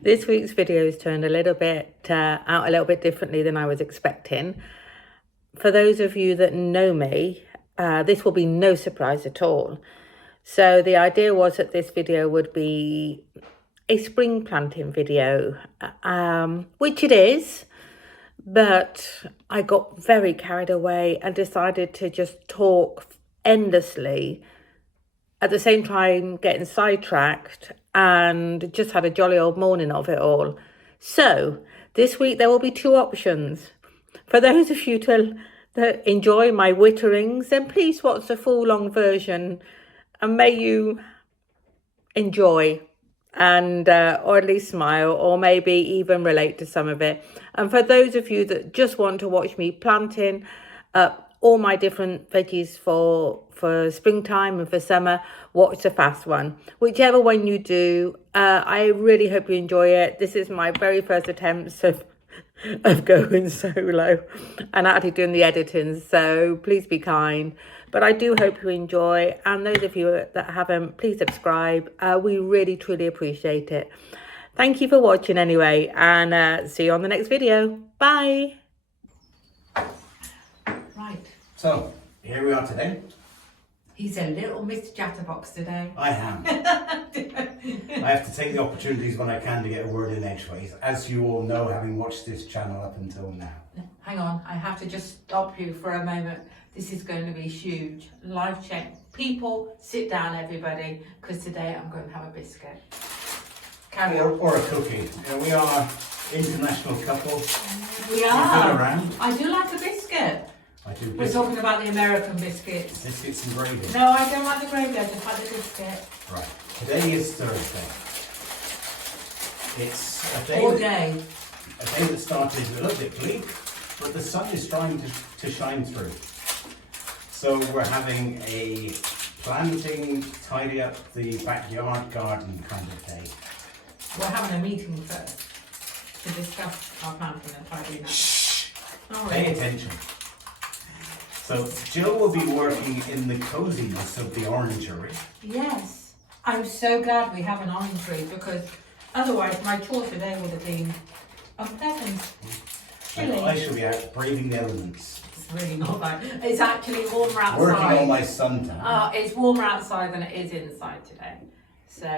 This week's video has turned a little bit out a little bit differently than I was expecting. For those of you that know me, this will be no surprise at all. So the idea was that this video would be a spring planting video, which it is, but I got very carried away and decided to just talk endlessly, at the same time getting sidetracked, and just had a jolly old morning of it all. So this week there will be two options. For those of you that enjoy my witterings, then please watch the full long version and may you enjoy and or at least smile, or maybe even relate to some of it. And for those of you that just want to watch me planting all my different veggies for springtime and for summer, watch the fast one. Whichever one you do, I really hope you enjoy it. This is my very first attempts of going solo and actually doing the editing, so please be kind. But I do hope you enjoy, and those of you that haven't, please subscribe. We really truly appreciate it. Thank you for watching anyway, and see you on the next video. Bye. Right. So, here we are today. He's a little Mr. Chatterbox today. I am. I have to take the opportunities when I can to get a word in edgeways, as you all know, having watched this channel up until now. Hang on, I have to just stop you for a moment. This is going to be huge. Live check. People, sit down, everybody, because today I'm going to have a biscuit. Carry on. Or a cookie. We are international couple. We We've are. been around. I do like a biscuit. I do We're biscuits. talking about the American biscuits. Biscuits and gravy. No, I don't like the gravy, I just like the biscuit. Right. Today is Thursday. It's a day, All day. that started a little bit bleak, but the sun is trying to shine through. So we're having a planting, tidy up the backyard garden kind of day. We're having a meeting first to discuss our planting and tidying up. Shh! Oh, Pay attention. So Jill will be working in the coziness of the orangery. Yes, I'm so glad we have an orange tree, because otherwise my chore today would have been unpleasant. And Chilly. I shall be out braving the elements. It's really not that. It's actually warmer outside. Working on my suntan. It's warmer outside than it is inside today. So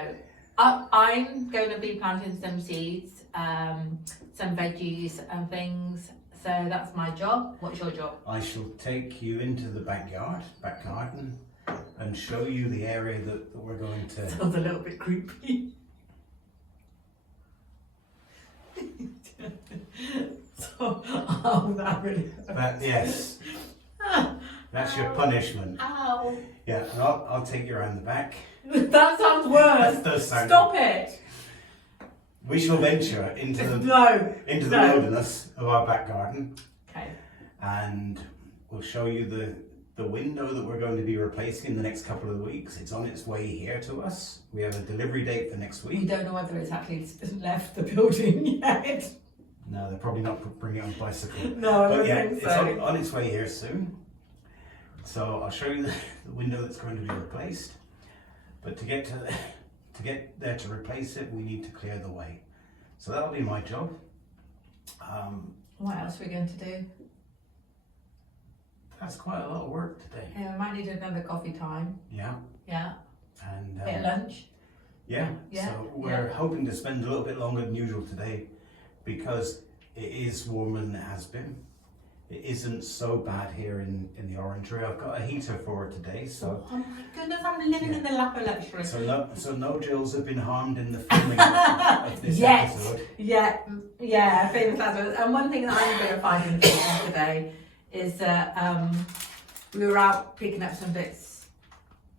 I'm going to be planting some seeds, some veggies and things. So that's my job. What's your job? I shall take you into the back garden, and show you the area that we're going to... Sounds a little bit creepy. That really hurts. But yes, that's your punishment. Ow. Yeah, and I'll take you around the back. That sounds worse. That does sound... Stop it. We shall venture into the No. wilderness of our back garden, Okay. and we'll show you the window that we're going to be replacing in the next couple of weeks. It's on its way here to us. We have a delivery date for next We week. don't know whether it's actually left the building yet. No, they're probably not bringing it on a bicycle. No, I But don't yeah, think it's so. on its way here soon. So I'll show you the window that's going to be replaced. But to get there to replace it, we need to clear the way. So that'll be my job. What else are we going to do? That's quite a lot of work today. Yeah, we might need another coffee time. Yeah, Yeah. and Bit of lunch. yeah. Yeah, So we're hoping to spend a little bit longer than usual today, because it is warmer than it has been. It isn't so bad here in the orangery. I've got a heater for it today, so Oh my goodness, I'm living in the lap of luxury. so no Jills have been harmed in the filming of this Yes. episode. Yeah, famous last words. And one thing that I'm going to find interesting today is that we were out picking up some bits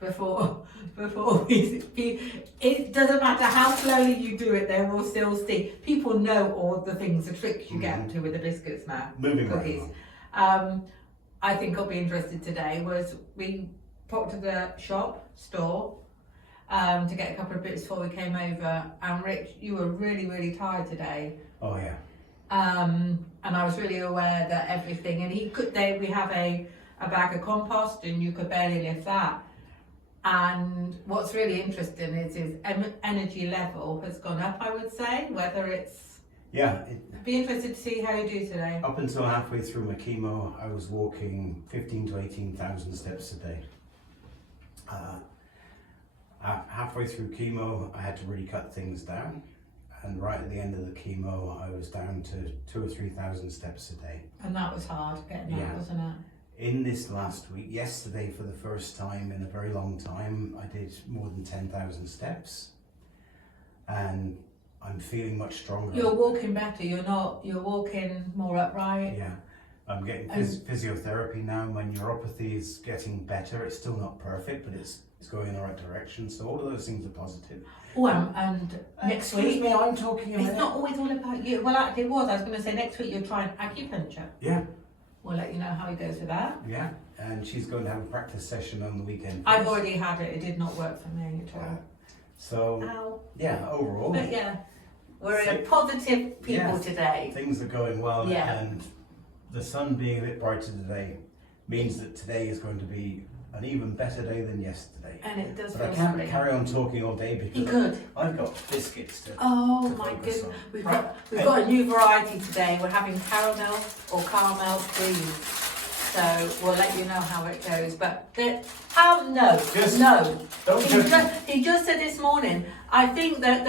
before it doesn't matter how slowly you do it, they will still see. People know all the things, the tricks you get up to with the biscuits now. Moving right Cookies. along. I think I'll be interested today was we popped to the store to get a couple of bits before we came over, and Rich, you were really tired today. Oh yeah. And I was really aware that everything, and we have a bag of compost, and you could barely lift that. And what's really interesting is his energy level has gone up, I would say, whether it's... Yeah. I'd be interested to see how you do today. Up until halfway through my chemo, I was walking 15 to 18,000 steps a day. Halfway through chemo, I had to really cut things down. And right at the end of the chemo, I was down to 2,000 or 3,000 steps a day. And that was hard getting that, wasn't it? In this last week, yesterday for the first time in a very long time, I did more than 10,000 steps. And I'm feeling much stronger. You're walking better, you're walking more upright. Yeah, I'm getting physiotherapy now. My neuropathy is getting better. It's still not perfect, but it's going in the right direction. So all of those things are positive. Oh, and next week... Excuse me, I'm talking about It's not always all about you. Well, actually it was. I was going to say next week you're trying acupuncture. Yeah. We'll let you know how he goes with that. Yeah, and she's going to have a practice session on the weekend. I've already had it. It did not work for me at all. So, Ow. yeah, overall... But yeah, we're positive people today. Things are going well, Yeah. and the sun being a bit brighter today means that today is going to be an even better day than yesterday. And it does But I feel can't spring. carry on talking all day You because could. I've got biscuits to... Oh to my focus goodness. on. We've got a new variety today. We're having caramel or caramel cream. So we'll let you know how it goes. But no. Don't judge me. He just said this morning, I think that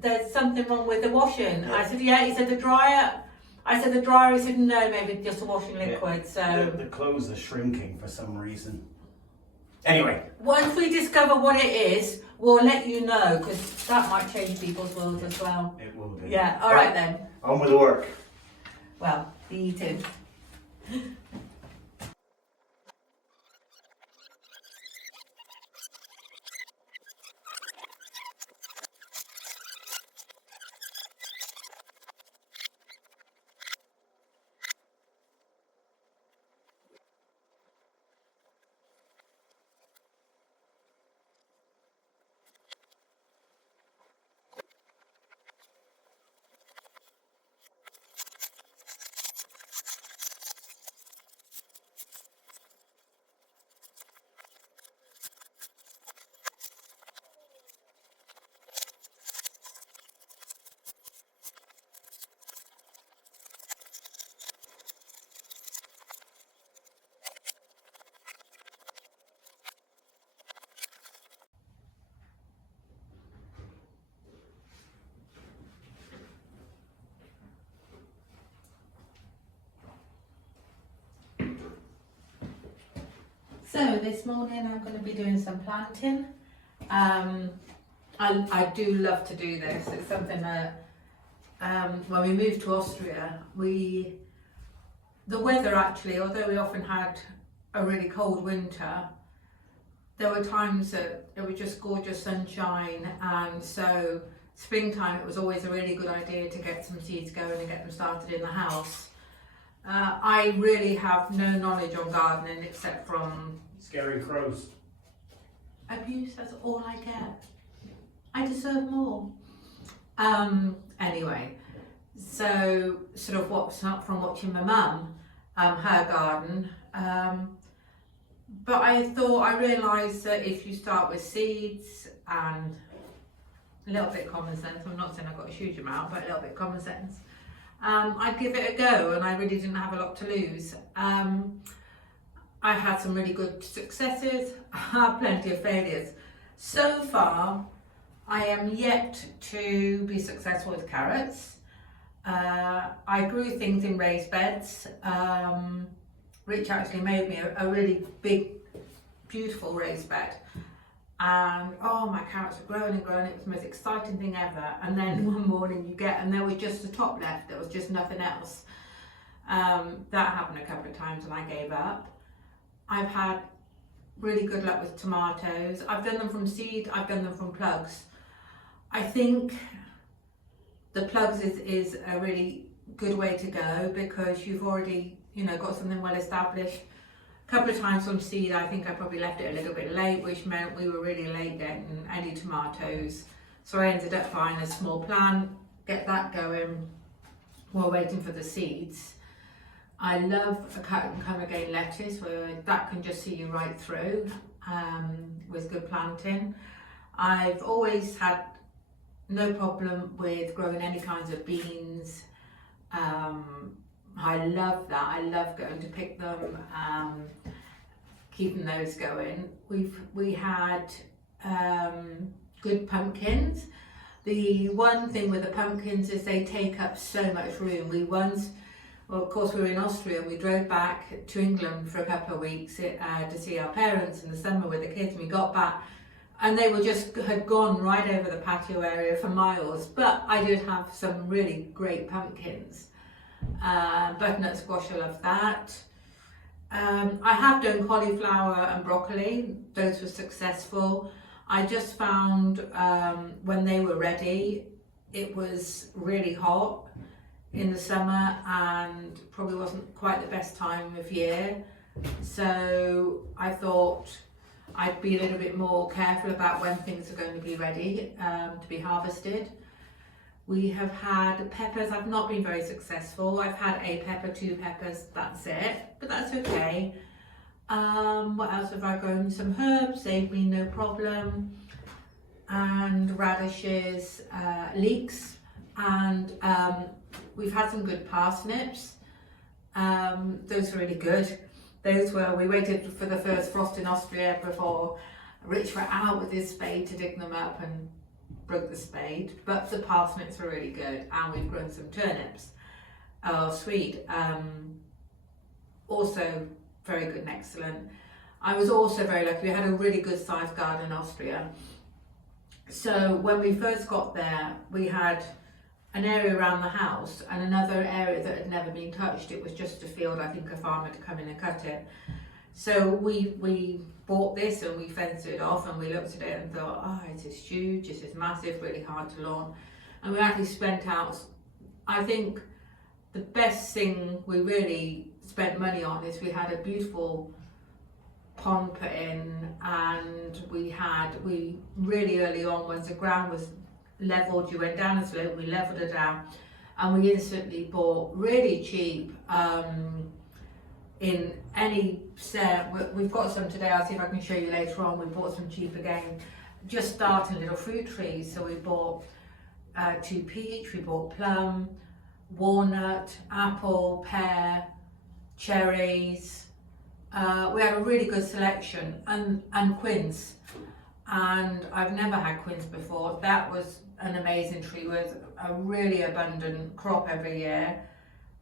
there's something wrong with the washing. Yeah. I said, yeah. He said, the dryer. I said, the dryer. He said, no, maybe just a washing liquid. So The clothes are shrinking for some reason. Anyway. once we discover what it is, we'll let you know, because that might change people's worlds as well. It will do. Yeah, all right then. On with the work. Well, the eating. So this morning I'm going to be doing some planting. I do love to do this. It's something that when we moved to Austria, the weather actually, although we often had a really cold winter, there were times that it was just gorgeous sunshine, and so springtime it was always a really good idea to get some seeds going and get them started in the house. I really have no knowledge on gardening except from Scary crows. abuse. That's all I get. I deserve more. Anyway, so sort of what's not from watching my mum, her garden. But I realised that if you start with seeds and a little bit of common sense, I'm not saying I've got a huge amount, but a little bit of common sense, I'd give it a go, and I really didn't have a lot to lose. I had some really good successes, I had plenty of failures. So far, I am yet to be successful with carrots. I grew things in raised beds. Rich actually made me a really big, beautiful raised bed. And oh, my carrots were growing and growing. It was the most exciting thing ever. And then one morning and there was just the top left. There was just nothing else. That happened a couple of times and I gave up. I've had really good luck with tomatoes. I've done them from seed. I've done them from plugs. I think the plugs is a really good way to go because you've already, got something well established. A couple of times from seed, I think I probably left it a little bit late, which meant we were really late getting any tomatoes. So I ended up buying a small plant, get that going while waiting for the seeds. I love a cut and come again lettuce where that can just see you right through. was good planting. I've always had no problem with growing any kinds of beans. I love that. I love going to pick them, keeping those going. We had good pumpkins. The one thing with the pumpkins is they take up so much room. Well, of course, we were in Austria and we drove back to England for a couple of weeks to see our parents in the summer with the kids, and we got back and they had gone right over the patio area for miles. But I did have some really great pumpkins. Butternut squash, I love that. I have done cauliflower and broccoli. Those were successful. I just found when they were ready, it was really hot in the summer and probably wasn't quite the best time of year. So I thought I'd be a little bit more careful about when things are going to be ready to be harvested. We have had peppers. I've not been very successful. I've had a pepper, 2 peppers, that's it, but that's okay. What else have I grown? Some herbs, they've been no problem. And radishes, leeks, and we've had some good parsnips. Those were really good. We waited for the first frost in Austria before Rich went out with his spade to dig them up and broke the spade. But the parsnips were really good, and we've grown some turnips. Oh, sweet. Also very good and excellent. I was also very lucky. We had a really good sized garden in Austria. So when we first got there, we had an area around the house and another area that had never been touched. It was just a field. I think a farmer had come in and cut it. So we bought this and we fenced it off, and we looked at it and thought, oh, it is huge, it is massive, really hard to lawn. And we actually spent out, I think the best thing we really spent money on is we had a beautiful pond put in, and we really early on, once the ground was levelled, you went down a slope, we levelled it down, and we instantly bought really cheap in any set. We've got some today, I'll see if I can show you later on. We bought some cheap again, just starting little fruit trees. So we bought 2 peach, we bought plum, walnut, apple, pear, cherries. We had a really good selection, and quince, and I've never had quince before. That was an amazing tree with a really abundant crop every year.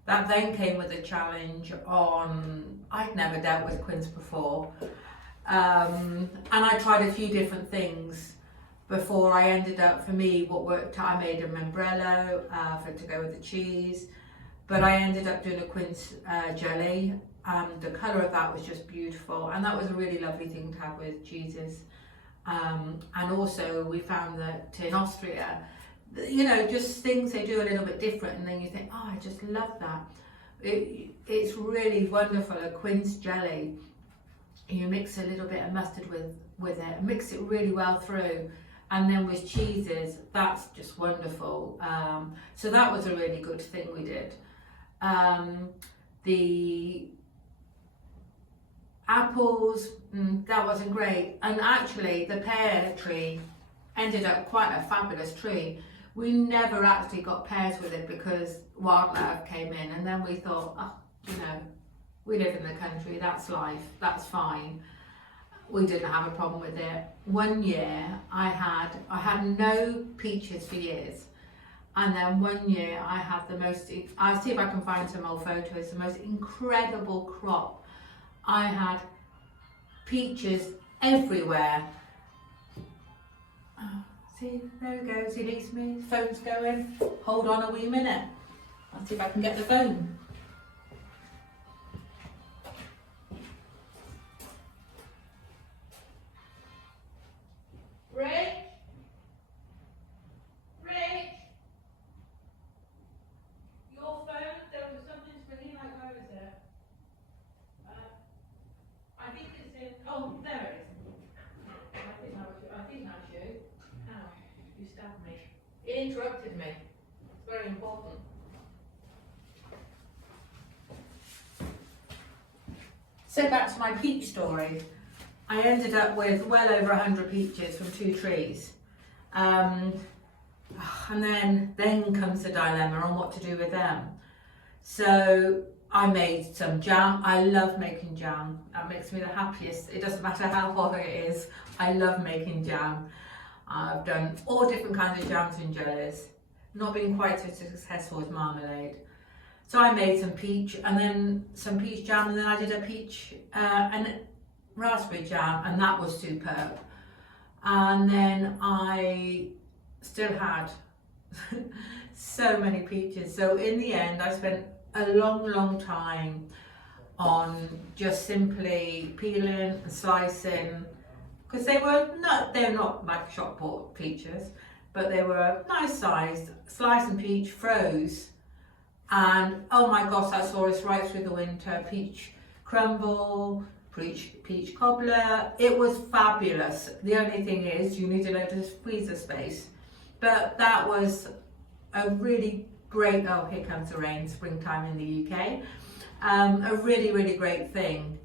That then came with a challenge on, I'd never dealt with quince before, and I tried a few different things before I ended up, for me, what worked, I made a membrello to go with the cheese, but I ended up doing a quince jelly. The colour of that was just beautiful, and that was a really lovely thing to have with cheeses. And also we found that in Austria, you know, just things they do a little bit different, and then you think, oh, I just love that. It's really wonderful, a quince jelly. You mix a little bit of mustard with it, mix it really well through, and then with cheeses, that's just wonderful. So that was a really good thing we did. The apples, that wasn't great, and actually the pear tree ended up quite a fabulous tree. We never actually got pears with it because wildlife came in, and then we thought, oh, you know, we live in the country, that's life, that's fine. We didn't have a problem with it. One year I had no peaches for years, and then one year I had the most, I'll see if I can find some old photos, the most incredible crop. I had peaches everywhere. Oh, see, there we go, he leaves me, phone's going. Hold on a wee minute. I'll see if I can get the phone. Rick? Rick? Your phone, there was something spinning, like where is it? I think it's in, oh, there it is. I think that's you. Ow, you stabbed me. It interrupted me. It's very important. So back to my peach story. I ended up with well over 100 peaches from 2 trees. And then comes the dilemma on what to do with them. So I made some jam. I love making jam. That makes me the happiest. It doesn't matter how hot it is. I love making jam. I've done all different kinds of jams and jellies. Not been quite so successful with marmalade. So I made some peach and then some peach jam, and then I did a peach and raspberry jam, and that was superb. And then I still had so many peaches. So in the end, I spent a long time on just simply peeling and slicing, because they're not like shop bought peaches, but they were nice sized. Slice and peach froze, and oh my gosh, I saw us right through the winter. Peach crumble, peach cobbler. It was fabulous. The only thing is you need a load of freezer space, but that was a really great, oh here comes the rain, springtime in the UK, a really great thing.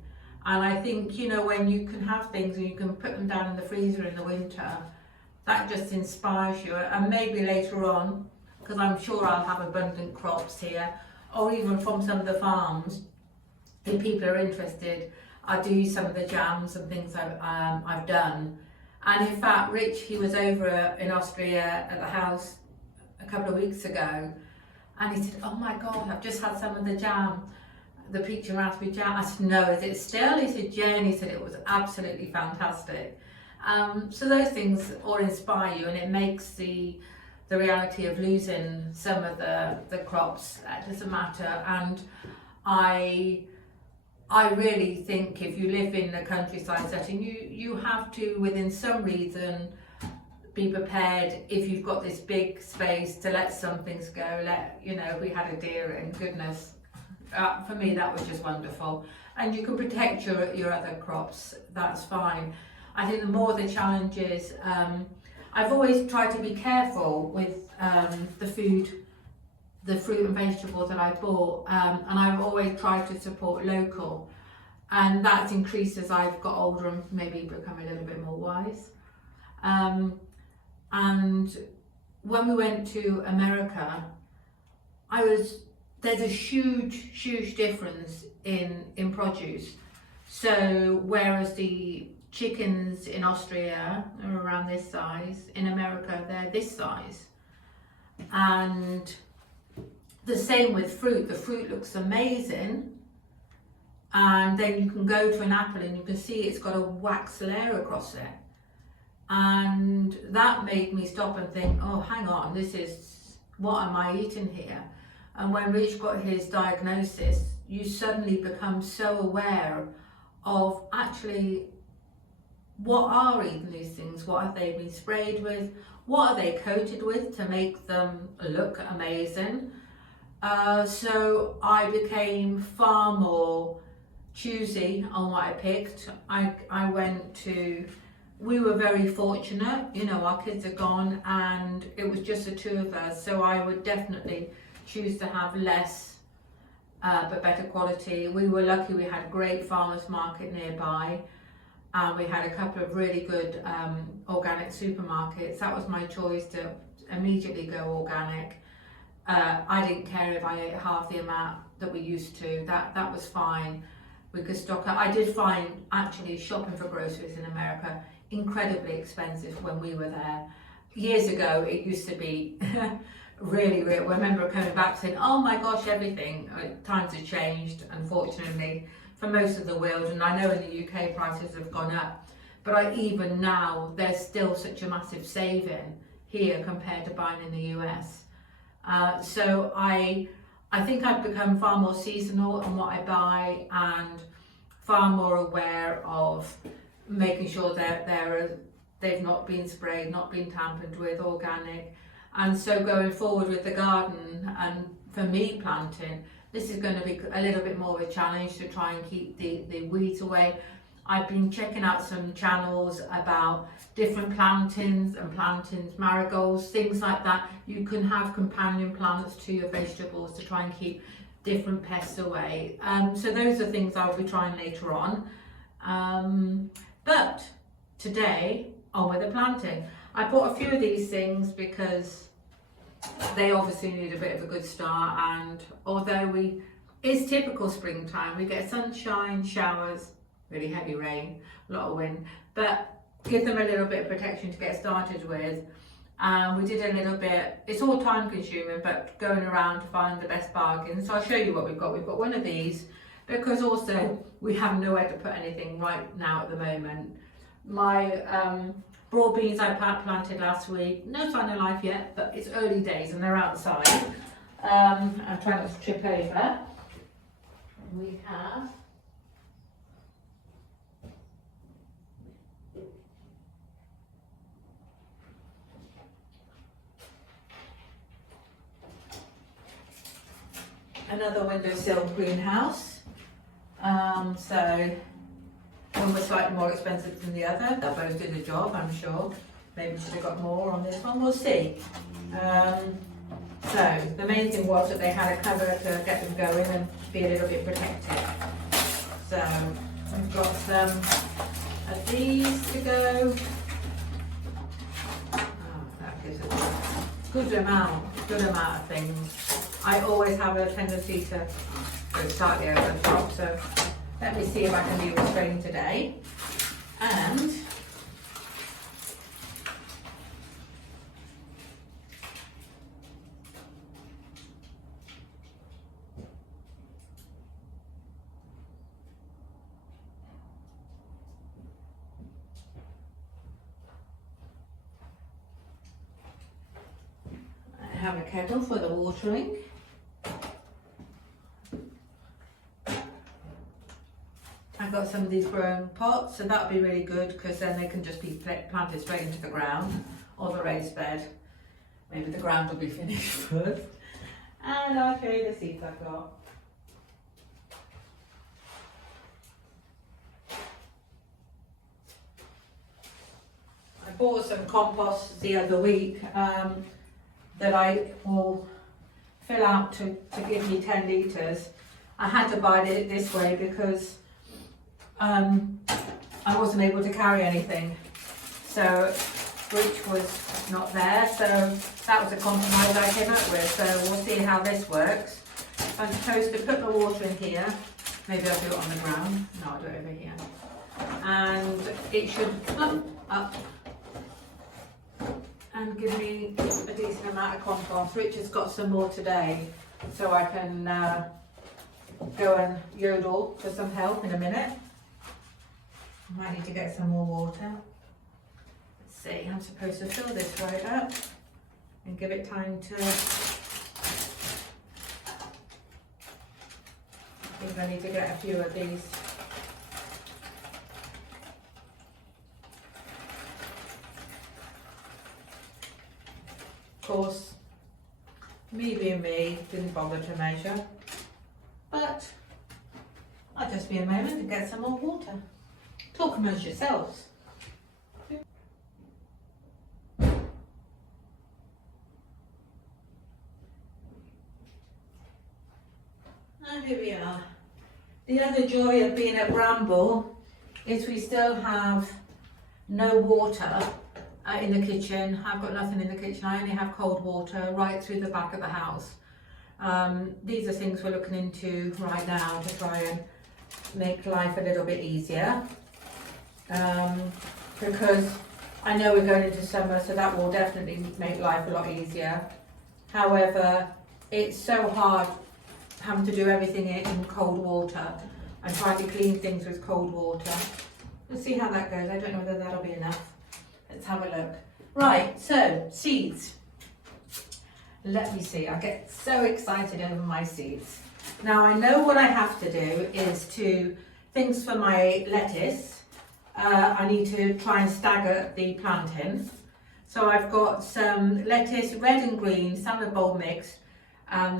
And I think, you know, when you can have things and you can put them down in the freezer in the winter, that just inspires you. And maybe later on, because I'm sure I'll have abundant crops here, or even from some of the farms, if people are interested, I'll do some of the jams and things I've done. And in fact, Rich, he was over in Austria at the house a couple of weeks ago, and he said, oh my God, I've just had some of the jam, the peach and raspberry jam. I said, no, is it still? He said, yeah, and he said it was absolutely fantastic. So those things all inspire you, and it makes the reality of losing some of the crops, that doesn't matter. And I really think if you live in a countryside setting, you have to, within some reason, be prepared if you've got this big space to let some things go. You know, we had a deer, and goodness, for me that was just wonderful. And you can protect your other crops, that's fine. I think the more the challenge is, I've always tried to be careful with the fruit and vegetables that I bought, and I've always tried to support local, and that's increased as I've got older and maybe become a little bit more wise. And when we went to America, there's a huge difference in produce. So whereas the chickens in Austria are around this size, in America they're this size. And the same with fruit. The fruit looks amazing, and then you can go to an apple and you can see it's got a wax layer across it. And that made me stop and think, oh, hang on, what am I eating here? And when Rich got his diagnosis, you suddenly become so aware of actually what are eating these things, what have they been sprayed with, what are they coated with to make them look amazing. So I became far more choosy on what I picked. We were very fortunate, you know, our kids are gone and it was just the two of us, so I would definitely choose to have less but better quality. We were lucky we had a great farmers market nearby, and we had a couple of really good organic supermarkets. That was my choice, to immediately go organic. I didn't care if I ate half the amount that we used to, that was fine. We could stock up. I did find actually shopping for groceries in America incredibly expensive when we were there. Years ago it used to be really, I remember coming back saying, oh my gosh, everything. Times have changed, unfortunately, for most of the world, and I know in the UK prices have gone up, but even now there's still such a massive saving here compared to buying in the US. So I think I've become far more seasonal in what I buy, and far more aware of making sure that they've not been sprayed, not been tampered with, organic. And so going forward with the garden, and for me planting, this is going to be a little bit more of a challenge to try and keep the weeds away. I've been checking out some channels about different plantings, marigolds, things like that. You can have companion plants to your vegetables to try and keep different pests away. So those are things I'll be trying later on. But today, on with the planting. I bought a few of these things because they obviously need a bit of a good start, and although it's typical springtime, we get sunshine, showers, really heavy rain, a lot of wind, but give them a little bit of protection to get started with. We did a little bit, it's all time consuming, but going around to find the best bargain. So I'll show you what we've got. We've got one of these, because also we have nowhere to put anything right now at the moment. My broad beans I planted last week, no sign of life yet, but it's early days and they're outside. I'm trying not to trip over. We have another windowsill greenhouse. So one was slightly more expensive than the other. They both did the job, I'm sure. Maybe should have got more on this one, we'll see. So the main thing was that they had a cover to get them going and be a little bit protected. So I've got some of these to go. Oh, that gives a good amount of things. I always have a tendency to go slightly over the top, so let me see if I can do restrain today. And I have a kettle for the watering. I've got some of these grown pots, so that'll be really good because then they can just be planted straight into the ground or the raised bed. Maybe the ground will be finished first. And I'll show you the seeds I've got. I bought some compost the other week that I will fill out to give me 10 litres. I had to buy it this way because I wasn't able to carry anything, so which was not there, so that was a compromise I came up with. So we'll see how this works. I'm supposed to put the water in here, maybe I'll do it on the ground, no, I'll do it over here, and it should plump up and give me a decent amount of compost. Rich has got some more today, so I can go and yodel for some help in a minute. I might need to get some more water. Let's see, I'm supposed to fill this right up and give it time to, I think I need to get a few of these. Of course, me being me, didn't bother to measure, but I'll just be a moment to get some more water. Talk amongst yourselves. And here we are. The other joy of being at Bramble is we still have no water in the kitchen. I've got nothing in the kitchen. I only have cold water right through the back of the house. These are things we're looking into right now to try and make life a little bit easier. Because I know we're going into summer, so that will definitely make life a lot easier. However, it's so hard having to do everything in cold water and trying to clean things with cold water. Let's see how that goes. I don't know whether that'll be enough. Let's have a look. Right, so seeds. Let me see, I get so excited over my seeds. Now I know what I have to do is things for my lettuce. I need to try and stagger the planting. So I've got some lettuce, red and green, salad bowl mix.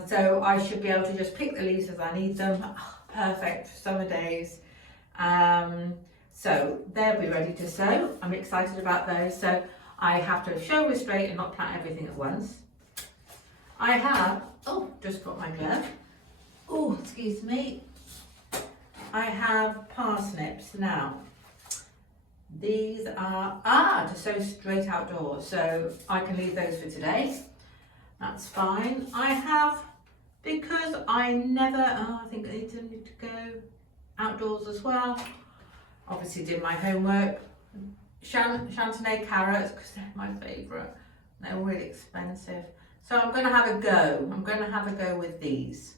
So I should be able to just pick the leaves as I need them. Oh, perfect for summer days. So they'll be ready to sow. I'm excited about those. So I have to show restraint and not plant everything at once. I have, just got my glove. Oh, excuse me. I have parsnips now. These are to sew straight outdoors, so I can leave those for today. That's fine. I have, because I never, I think I need to go outdoors as well. Obviously did my homework. Chantenay carrots, because they're my favourite. They're really expensive. So I'm going to have a go. I'm going to have a go with these.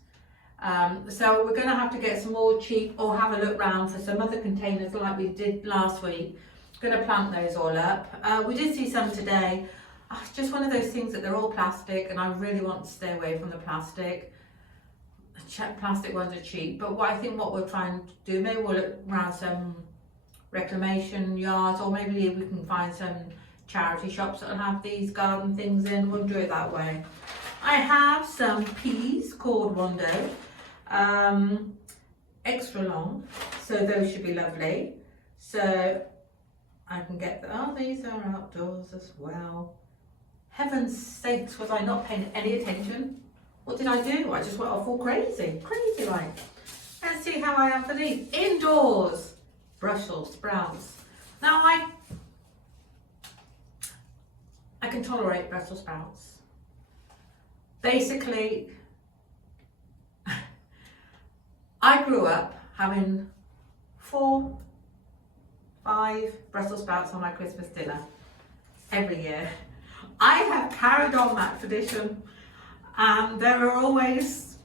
So we're going to have to get some more cheap, or have a look round for some other containers like we did last week. Going to plant those all up. We did see some today. It's just one of those things that they're all plastic, and I really want to stay away from the plastic. Plastic ones are cheap, but what we're trying to do, maybe we'll look around some reclamation yards, or maybe we can find some charity shops that will have these garden things in. We'll do it that way. I have some peas called Rondo, extra long, so those should be lovely. So I can get these are outdoors as well. Heaven's sakes, was I not paying any attention? What did I do? I just went off all crazy like. Let's see how I am for these. Indoors, Brussels sprouts. Now I can tolerate Brussels sprouts. Basically, I grew up having 4, 5 Brussels sprouts on my Christmas dinner every year. I have carried on that tradition, and there are always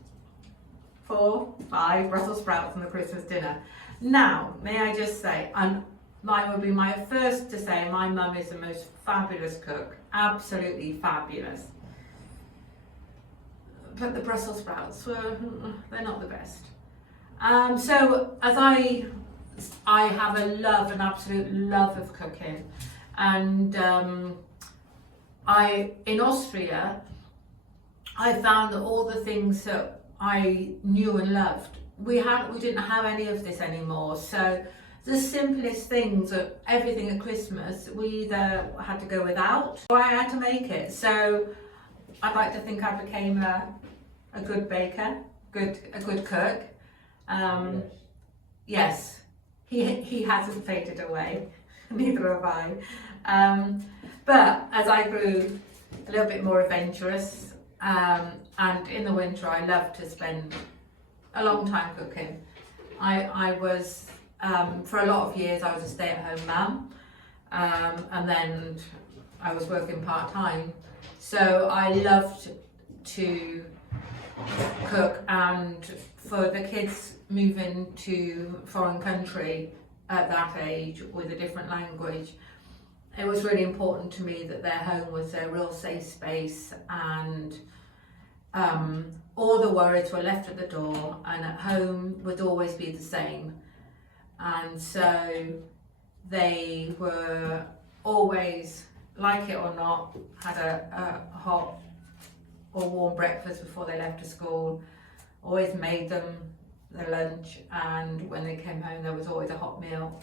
4, 5 Brussels sprouts on the Christmas dinner. Now, may I just say, and I will be my first to say, my mum is the most fabulous cook, absolutely fabulous. But the Brussels sprouts they're not the best. So as I have an absolute love of cooking, and in Austria, I found that all the things that I knew and loved, we didn't have any of this anymore. So the simplest things, everything at Christmas, we either had to go without, or I had to make it. So I'd like to think I became a good baker, a good cook. Yes, he hasn't faded away, neither have I. But as I grew a little bit more adventurous, and in the winter I loved to spend a long time cooking. I was, for a lot of years, I was a stay-at-home mum, and then I was working part-time. So I loved to cook, and for the kids moving to foreign country at that age with a different language, it was really important to me that their home was a real safe space, and all the worries were left at the door, and at home would always be the same. And so they were always, like it or not, had a hot or warm breakfast before they left to school, always made them their lunch, and when they came home there was always a hot meal,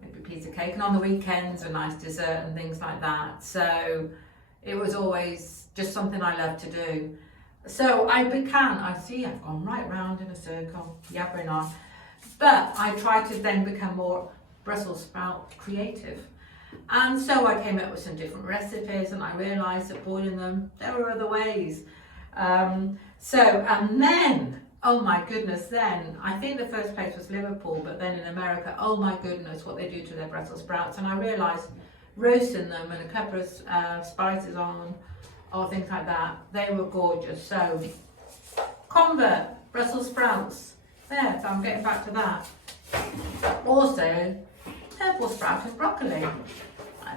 maybe a piece of cake, and on the weekends a nice dessert and things like that. So it was always just something I loved to do. So I see I've gone right round in a circle, yabbering on, but I tried to then become more Brussels sprout creative. And so I came up with some different recipes, and I realised that boiling them, there were other ways. And then, oh my goodness, then, I think the first place was Liverpool, but then in America, oh my goodness, what they do to their Brussels sprouts. And I realised roasting them and a couple of spices on, or things like that, they were gorgeous. So, convert, Brussels sprouts, there, so I'm getting back to that. Also, purple sprout and broccoli.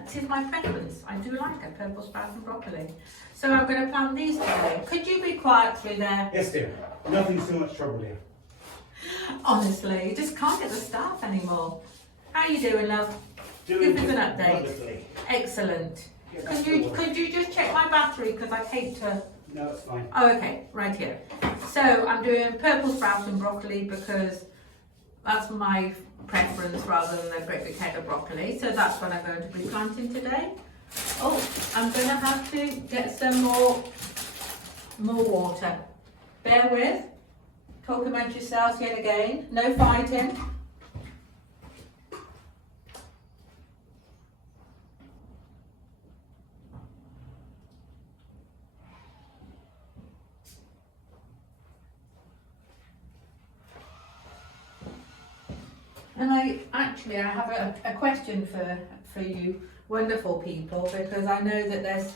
It is my preference. I do like a purple sprout and broccoli. So I'm going to plant these today. Could you be quiet through there? Yes, dear. Nothing's too much trouble here. Honestly, you just can't get the staff anymore. How are you doing, love? Give us an update. Wonderfully. Excellent. Yeah, Could you just check my battery, because I hate to... No, it's fine. Oh, okay, right here. So I'm doing purple sprout and broccoli because that's my preference rather than a great big head of broccoli. So that's what I'm going to be planting today. Oh, I'm going to have to get some more water. Bear with. Talk amongst yourselves yet again. No fighting. And I have a question for you wonderful people, because I know that there's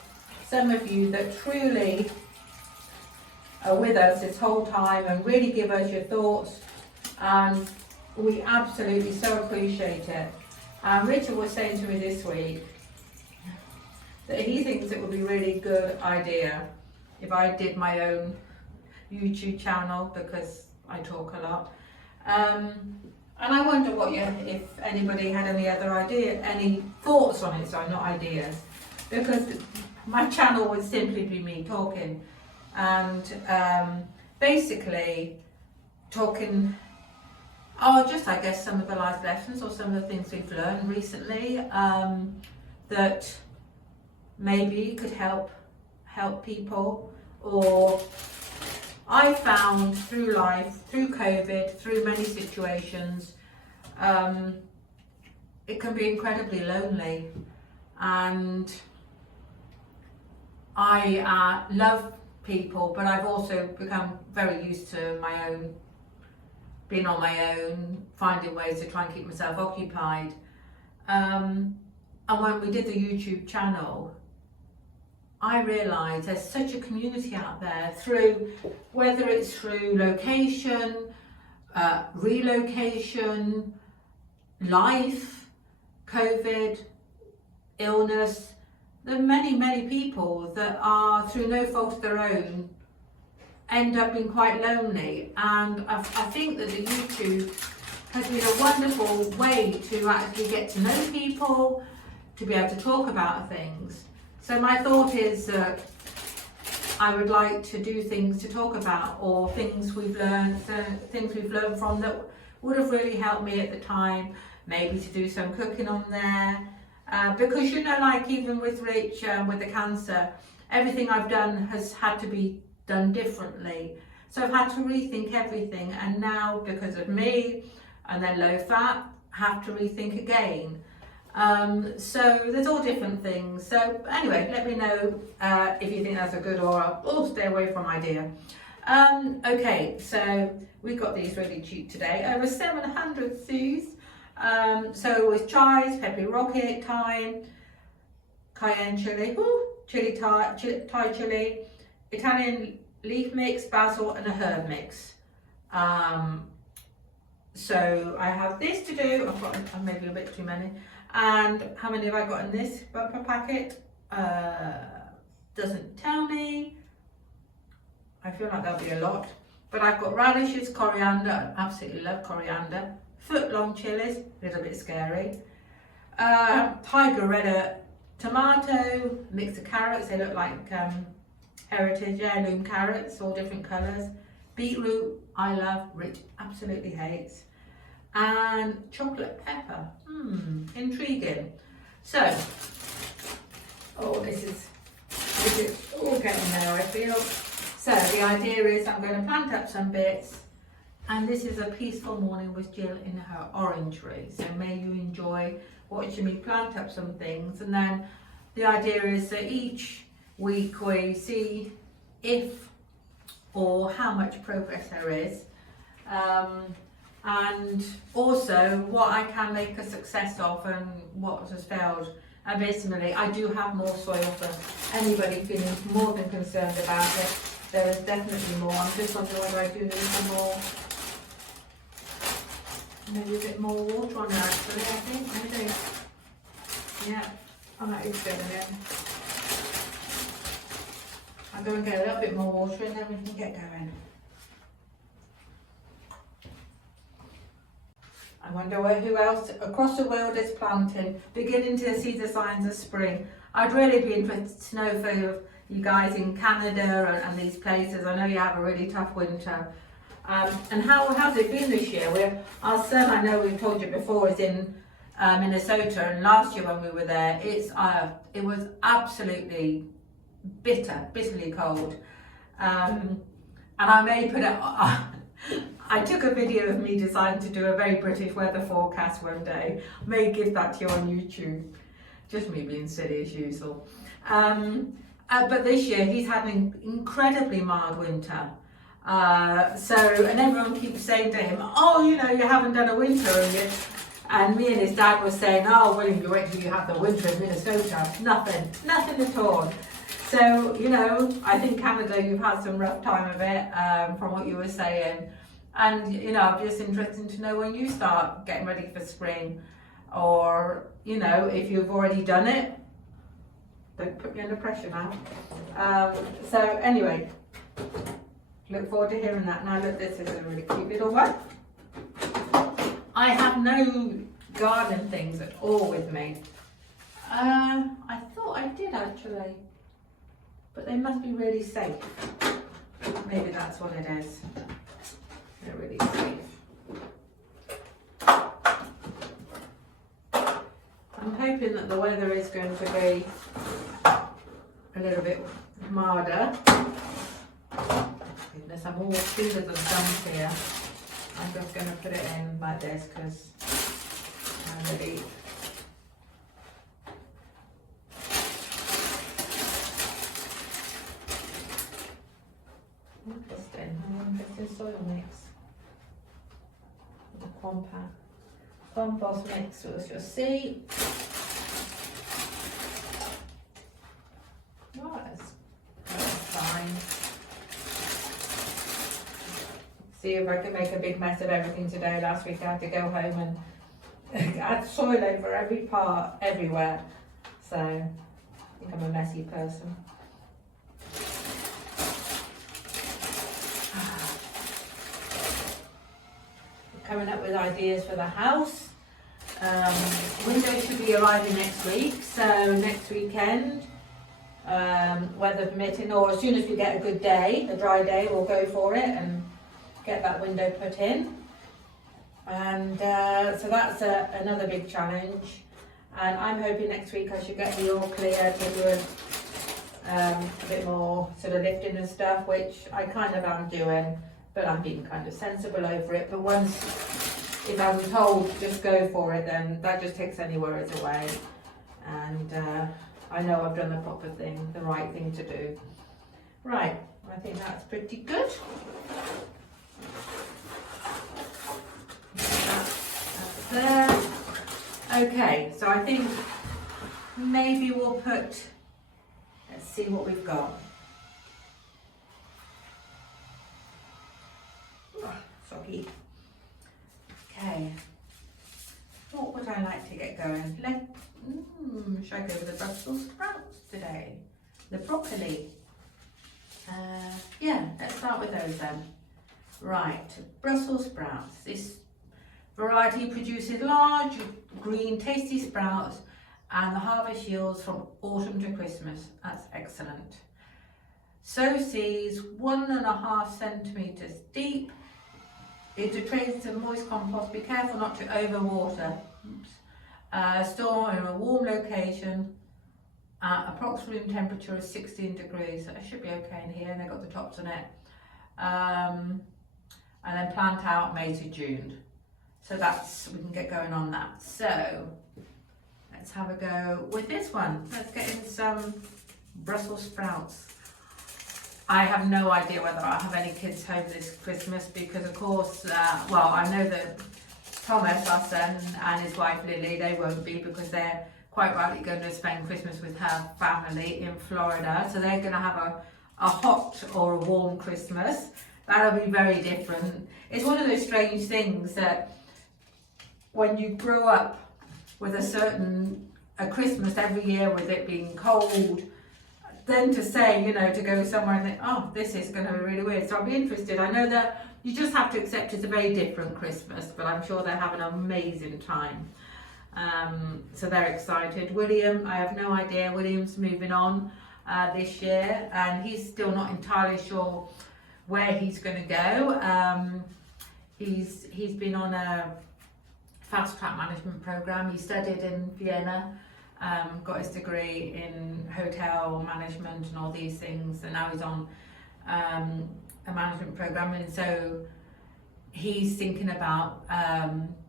some of you that truly are with us this whole time and really give us your thoughts, and we absolutely so appreciate it. Richard was saying to me this week that he thinks it would be a really good idea if I did my own YouTube channel, because I talk a lot. And I wonder if anybody had any thoughts on it, sorry, not ideas, because my channel would simply be me talking, and basically talking, just I guess some of the life lessons or some of the things we've learned recently, that maybe could help people, or I found through life, through COVID, through many situations, it can be incredibly lonely, and I love people, but I've also become very used to being on my own, finding ways to try and keep myself occupied. And when we did the YouTube channel, I realised there's such a community out there, whether it's through location, relocation, life, COVID, illness. There are many people that are, through no fault of their own, end up being quite lonely. And I think that the YouTube has been a wonderful way to actually get to know people, to be able to talk about things. So my thought is that I would like to do things to talk about, or things we've learned from that would have really helped me at the time, maybe to do some cooking on there. Because like even with Rich, with the cancer, everything I've done has had to be done differently. So I've had to rethink everything, and now because of me and then low fat, have to rethink again. So there's all different things. So anyway, let me know if you think that's a good or stay away from idea. Okay, so we got these really cheap today, over 700 sous. So with chives, pepper rocket, thyme, cayenne chili, Thai chili, Italian leaf mix, basil, and a herb mix. So I have this to do. I've got maybe a bit too many. And how many have I got in this bumper packet? Doesn't tell me. I feel like there'll be a lot. But I've got radishes, coriander, I absolutely love coriander. Foot-long chilies, a little bit scary. Tiger red tomato, mix of carrots, they look like heritage heirloom carrots, all different colours. Beetroot, I love, Rich absolutely hates. And chocolate pepper, intriguing. So, this is all getting there, I feel. So the idea is I'm going to plant up some bits, and this is a peaceful morning with Gill in her orangery. So may you enjoy watching me plant up some things, and then the idea is that each week we see if or how much progress there is. And also what I can make a success of and what has failed. And basically, I do have more soil for anybody feeling more than concerned about it. There is definitely more. I'm just wondering whether I do need some more, maybe a bit more water on there actually, I think, maybe. Yeah, that is going in. I'll go and get a little bit more water and then we can get going. I wonder who else across the world is planting, beginning to see the signs of spring. I'd really be interested to know for you guys in Canada and these places. I know you have a really tough winter. And how's it been this year? Our son, I know we've told you before, is in Minnesota, and last year when we were there, it was absolutely bitterly cold. And I may put it. I took a video of me deciding to do a very British weather forecast one day. I may give that to you on YouTube. Just me being silly as usual. But this year he's had an incredibly mild winter. And everyone keeps saying to him, oh, you know, you haven't done a winter, have you? And me and his dad were saying, oh, William, you wait till you have the winter in Minnesota. Nothing at all. So, you know, I think Canada, you've had some rough time of it, from what you were saying. And, you know, I'm just interested to know when you start getting ready for spring, or, you know, if you've already done it. Don't put me under pressure now. So anyway, look forward to hearing that. Now look, this is a really cute little one. I have no garden things at all with me. I thought I did actually, but they must be really safe. Maybe that's what it is. They're really safe. I'm hoping that the weather is going to be a little bit milder. Goodness, I'm all fingers and thumbs here. I'm just going to put it in like this because I'm ready. Interesting soil mix. The compost mix, we'll just see. Oh, that's fine. See if I can make a big mess of everything today. Last week I had to go home and add soil over every part, everywhere. So I think I'm a messy person. Coming up with ideas for the house. Windows should be arriving next week, so next weekend, weather permitting, or as soon as we get a good day, a dry day, we'll go for it and get that window put in. And so that's another big challenge. And I'm hoping next week I should get the all clear to do a bit more sort of lifting and stuff, which I kind of am doing, but I'm being kind of sensible over it. But once, if I'm told just go for it, then that just takes any worries away. And I know I've done the proper thing, the right thing to do. Right, I think that's pretty good. That's there. Okay, so I think maybe we'll put, let's see what we've got. Soggy. Okay. What would I like to get going? Should I go with the Brussels sprouts today? The broccoli. Yeah, let's start with those then. Right, Brussels sprouts. This variety produces large, green, tasty sprouts, and the harvest yields from autumn to Christmas. That's excellent. Sow seeds 1.5 centimetres deep into trays of moist compost. Be careful not to overwater. Store in a warm location at approximately temperature of 16 degrees. So it should be okay in here, and they've got the tops on it. And then plant out May to June. So that's, we can get going on that. So let's have a go with this one. Let's get in some Brussels sprouts. I have no idea whether I'll have any kids home this Christmas because, of course, well, I know that Thomas, our son, and his wife Lily, they won't be because they're quite rightly going to spend Christmas with her family in Florida. So they're going to have a hot or a warm Christmas. That'll be very different. It's one of those strange things that when you grow up with a Christmas every year with it being cold, then to say, you know, to go somewhere and think, oh, this is going to be really weird. So I'll be interested. I know that you just have to accept it's a very different Christmas, but I'm sure they're having an amazing time. So they're excited. William, I have no idea. William's moving on this year, and he's still not entirely sure where he's going to go. He's been on a fast track management program. He studied in Vienna. Got his degree in hotel management and all these things, and now he's on a management program, and so he's thinking about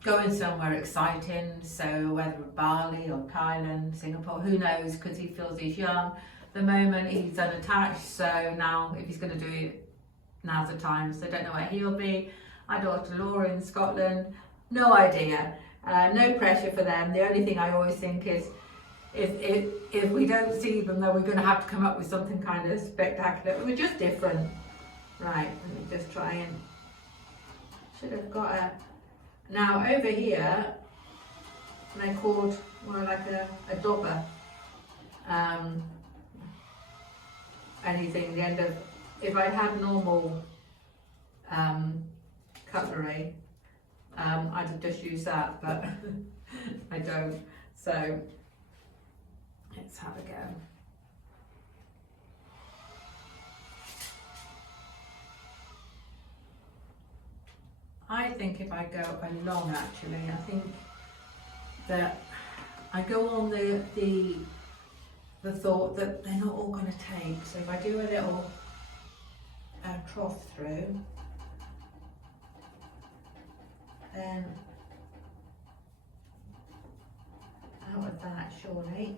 going somewhere exciting, so whether Bali or Thailand, Singapore, who knows, because he feels he's young. At the moment he's unattached, so now if he's going to do now's the time. So I don't know where he'll be. My daughter Laura in Scotland, no idea. No pressure for them. The only thing I always think is if we don't see them, then we're going to have to come up with something kind of spectacular. We're just different. Right, let me just try and, should have got a, now over here, they're called more like a dobber. Anything, the end of, if I had normal cutlery, I'd have just used that, but I don't. So let's have a go. I think if I go along, actually, I think that I go on the thought that they're not all going to take. So if I do a little trough through, then out of that, surely.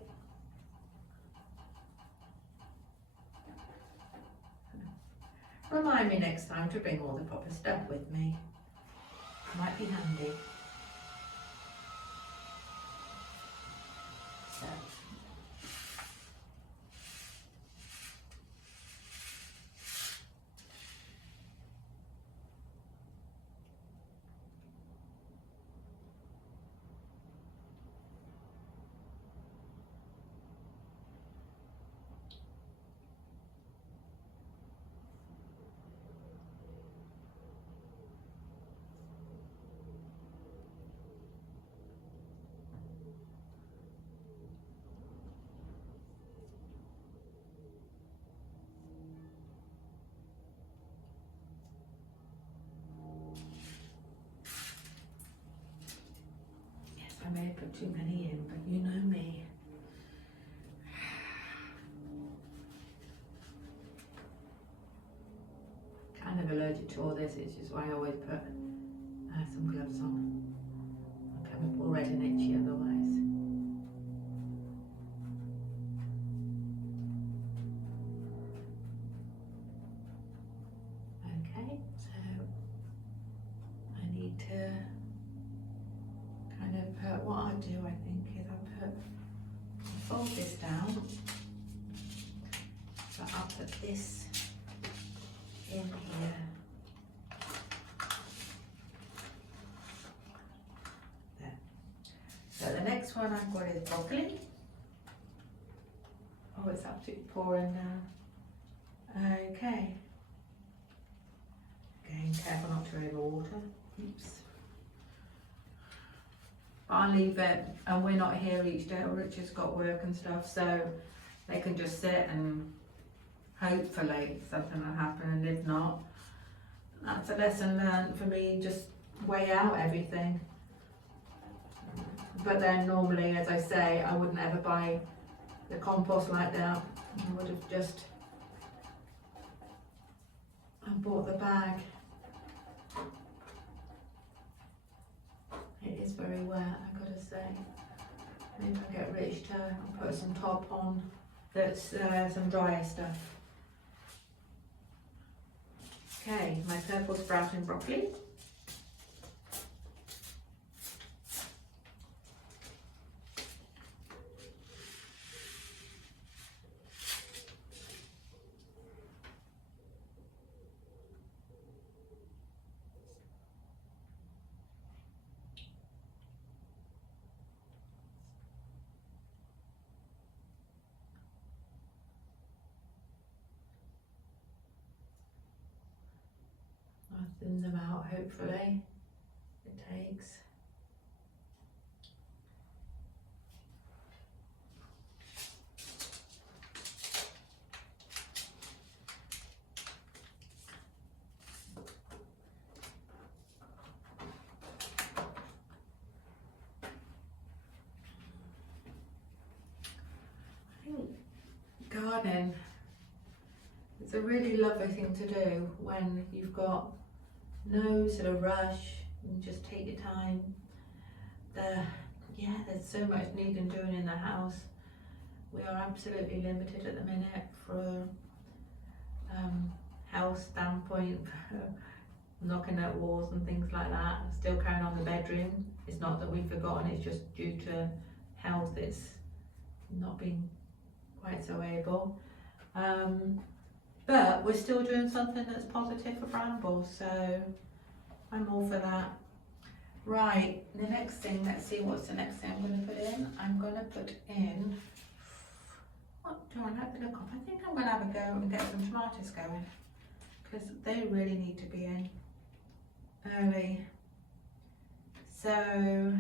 Remind me next time to bring all the proper stuff with me. Might be handy. So. I may have put too many in, but you know me. Kind of allergic to all this, it's just why I always put some gloves on. I'm becoming all red and itchy otherwise. Okay, so I need to what I do, I think, is I fold this down, but I'll put this in here. There. So the next one I've got is broccoli. Oh, it's absolutely pouring now. Okay. Again, careful not to overwater. Oops. I'll leave it, and we're not here each day. Richard's got work and stuff, so they can just sit and hopefully something will happen, and if not, that's a lesson learned for me, just weigh out everything. But then normally, as I say, I wouldn't ever buy the compost like that. I would have just bought the bag. It is very wet, I've got to say. Maybe if I get Rich to put some top on that's some drier stuff. Okay, my purple sprouting broccoli. I'll thin them out, hopefully. It takes. I think gardening is a really lovely thing to do when you've got no sort of rush and just take your time. There's so much needing doing in the house. We are absolutely limited at the minute for health standpoint, knocking at walls and things like that. Still carrying on the bedroom. It's not that we've forgotten, it's just due to health, it's not been quite so able. But we're still doing something that's positive for Bramble, so I'm all for that. Right, the next thing, let's see what's the next thing I'm going to put in. I'm going to put in, what do I like the look of? I think I'm going to have a go and get some tomatoes going, because they really need to be in early. So,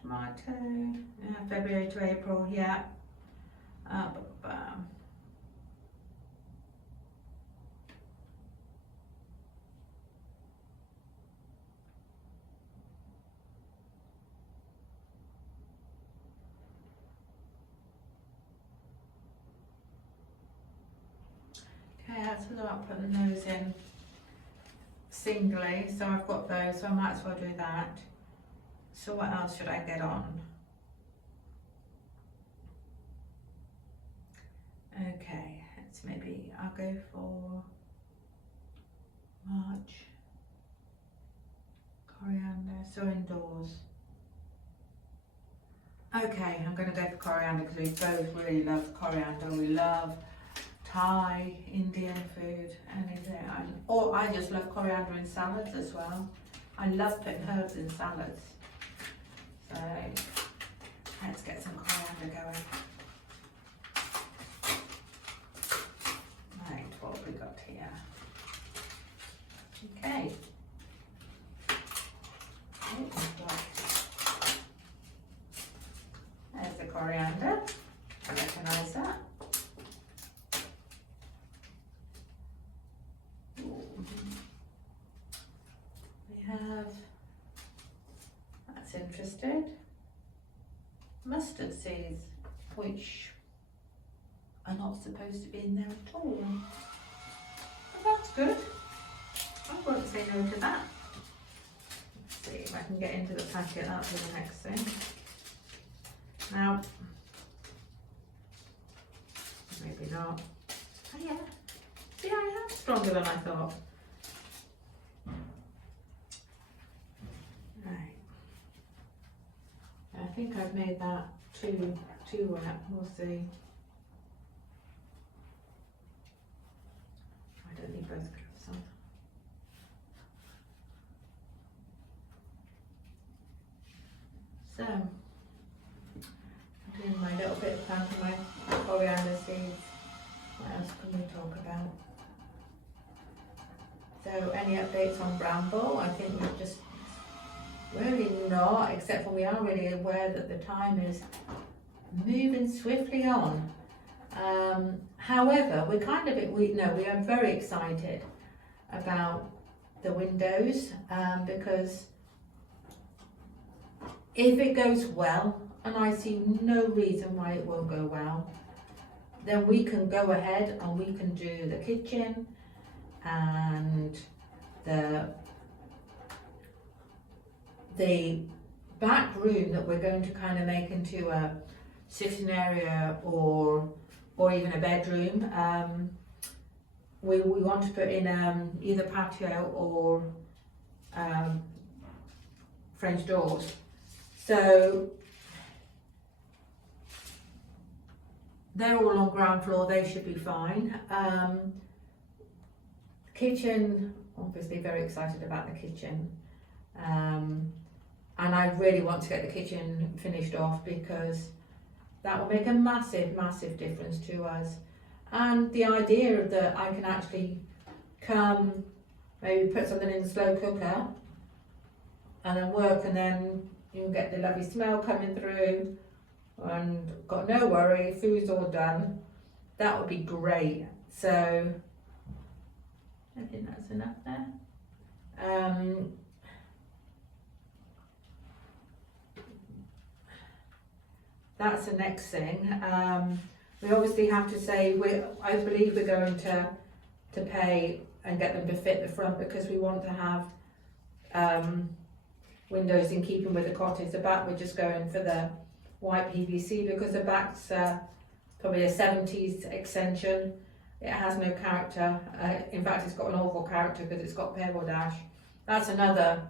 tomato, February to April, yeah. Okay, that's about putting those in singly, so I've got those, so I might as well do that. So what else should I get on? Okay, let's maybe, I'll go for March. Coriander, so indoors. Okay, I'm going to go for coriander because we both really love coriander. We love Thai, Indian food, anything. Or I just love coriander in salads as well. I love putting herbs in salads. So let's get some coriander going. Right, what have we got here? Okay. There's the coriander. I recognise that. We have, that's interesting, mustard seeds, which are not supposed to be in there at all. But that's good. I won't say no to that. Let's see if I can get into the packet, that'll be the next thing. Now, maybe not. Oh yeah, see, I am stronger than I thought. Right. I think I've made that too wet. We'll see. I don't need both gloves on. So, I'm doing my little bit of plan for my coriander seeds. What else can we talk about? So, any updates on Bramble? I think we've just really not, except for we are really aware that the time is moving swiftly on. However, we are very excited about the windows because if it goes well, and I see no reason why it won't go well, then we can go ahead and we can do the kitchen and the back room that we're going to kind of make into a sitting area or even a bedroom. We want to put in either patio or French doors. So they're all on ground floor, they should be fine. Kitchen, obviously very excited about the kitchen. And I really want to get the kitchen finished off because that will make a massive, massive difference to us. And the idea that I can actually come, maybe put something in the slow cooker and then work, and then you can get the lovely smell coming through and got no worry, food's all done. That would be great. So I think that's enough there. That's the next thing. We obviously have to say, I believe we're going to pay and get them to fit the front because we want to have windows in keeping with the cottage. The back we're just going for the white PVC because the back's probably a 70s extension. It has no character. In fact, it's got an awful character because it's got pebble dash. That's another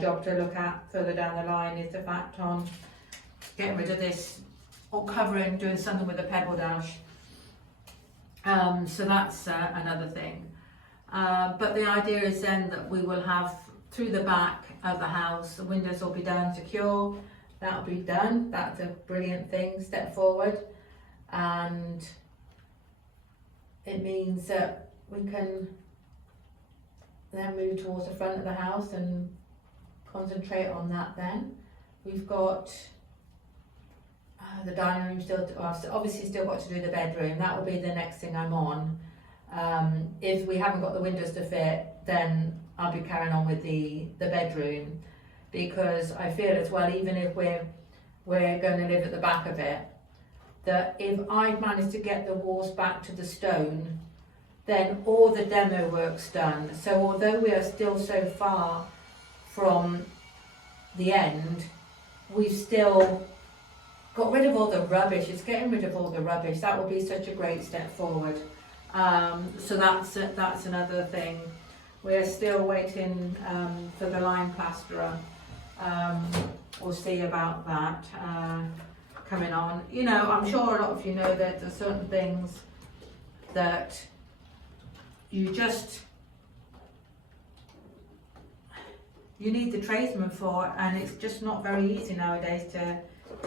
job to look at further down the line, is the fact on getting rid of this, or covering, doing something with the pebble dash. So that's another thing. But the idea is then that we will have, through the back of the house, the windows will be down secure. That'll be done. That's a brilliant thing, step forward. And it means that we can then move towards the front of the house and concentrate on that then. We've got the dining room still, obviously still got to do the bedroom. That will be the next thing I'm on. If we haven't got the windows to fit, then I'll be carrying on with the bedroom, because I feel as well, even if we're going to live at the back of it, that if I manage to get the walls back to the stone, then all the demo work's done. So although we are still so far from the end, we've still got rid of all the rubbish. It's getting rid of all the rubbish. That will be such a great step forward. So that's another thing. We're still waiting for the lime plasterer. We'll see about that coming on. You know, I'm sure a lot of you know that there's certain things that you need the tradesman for, and it's just not very easy nowadays to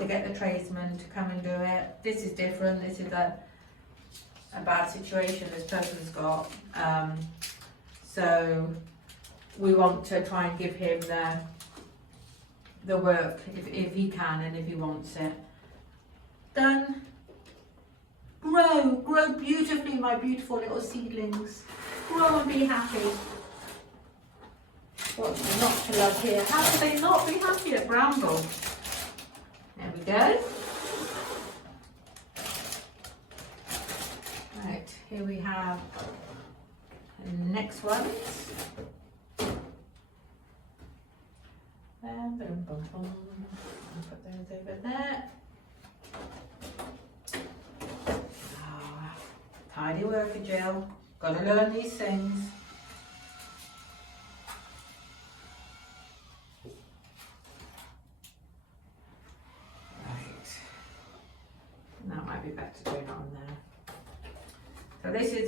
get the tradesman to come and do it. This is different. This is a bad situation this person's got. So we want to try and give him the work if he can and if he wants it. Done. Grow beautifully, my beautiful little seedlings. Grow and be happy. What's not to love here? How can they not be happy at Bramble? There we go. Right, here we have the next ones. Boom, boom, boom. I'll put those over there. Oh, tidy worker, Jill. Got to learn these things. Right. And that might be better doing it on there.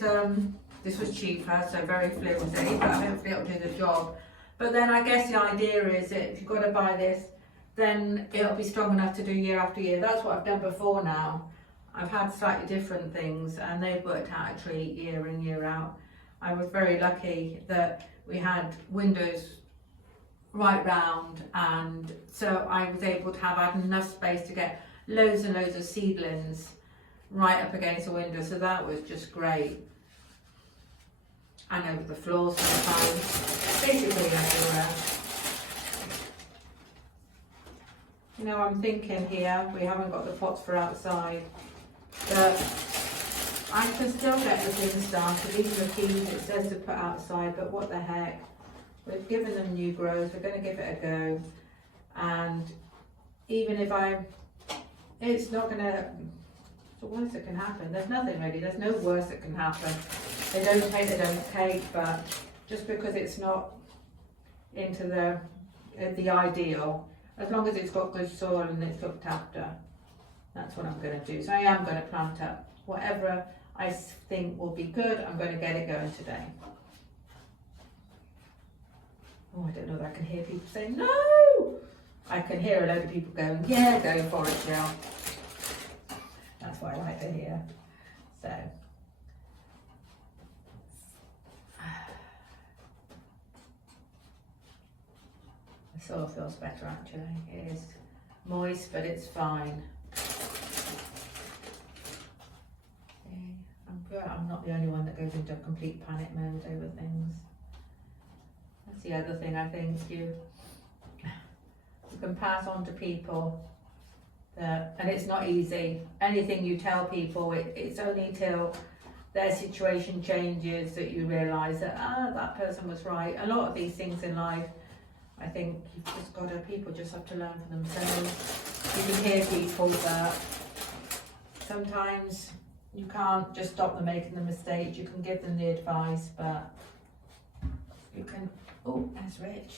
So this was cheaper, so very flimsy, but hopefully it'll do the job. But then I guess the idea is that if you've got to buy this, then it'll be strong enough to do year after year. That's what I've done before now. I've had slightly different things and they've worked out a treat year in, year out. I was very lucky that we had windows right round, and so I was able to have enough space to get loads and loads of seedlings right up against the window, so that was just great. And over the floors sometimes, basically everywhere. You know, I'm thinking here, we haven't got the pots for outside, but I can still get the things started. These are the keys it says to put outside, but what the heck. We've given them new grows, we're going to give it a go. And even if it's not going to, it's the worst that can happen. There's nothing really, there's no worse that can happen. They don't take, they don't take, but just because it's not into the ideal, as long as it's got good soil and it's looked after, that's what I'm going to do. So I am going to plant up whatever I think will be good. I'm going to get it going today. Oh, I don't know if I can hear people saying no. I can hear a load of people going, yeah, go for it, Jill. That's what I like to hear. So. The soil feels better actually. It is moist, but it's fine. Okay. I'm not the only one that goes into a complete panic mode over things. That's the other thing I think you can pass on to people that, and it's not easy. Anything you tell people, it's only till their situation changes that you realise that that person was right. A lot of these things in life, I think you've just got to, people just have to learn for themselves. You can hear people that sometimes You can't just stop them making the mistakes. You can give them the advice, but you can. Oh, that's Rich.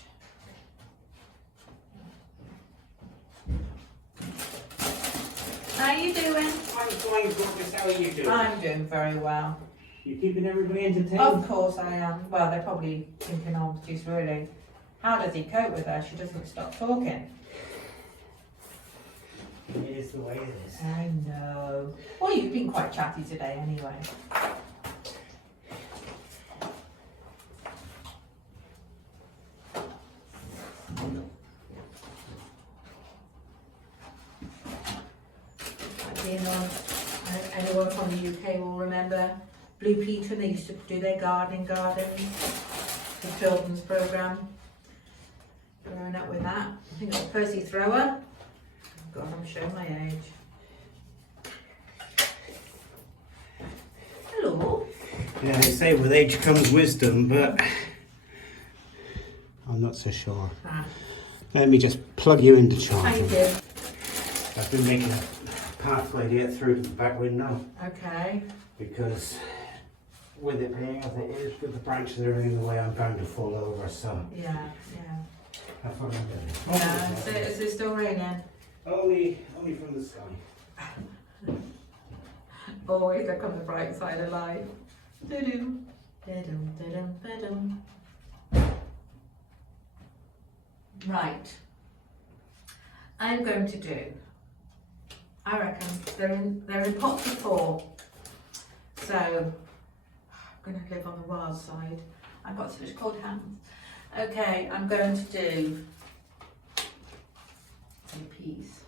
How you doing? I'm fine, gorgeous. How are you doing? I'm doing very well. You keeping everybody entertained? Of course I am. Well, they're probably thinking, oh, she's really. How does he cope with her? She doesn't stop talking. It is the way it is. I know. Well, you've been quite chatty today anyway. Anyone from the UK will remember Blue Peter. They used to do their garden, the children's programme. Growing up with that. I think it was Percy Thrower. God, I'm showing my age. Hello. Yeah, they say with age comes wisdom, but I'm not so sure. Ah, Let me just plug you into charging. thank you. I've been making a pathway to get through to the back window Okay. because with it being as it is, with the branches that are in the way, I'm bound to fall over, so Yeah. that's what I'm doing. So is it still raining? Only from the sky. Always look on the bright side of life. Doo-doo. Doo-doo, doo-doo, doo-doo. Right. I'm going to do. I reckon they're in pots of 4. So I'm going to live on the wild side. I've got such cold hands. Okay, I'm going to do some peas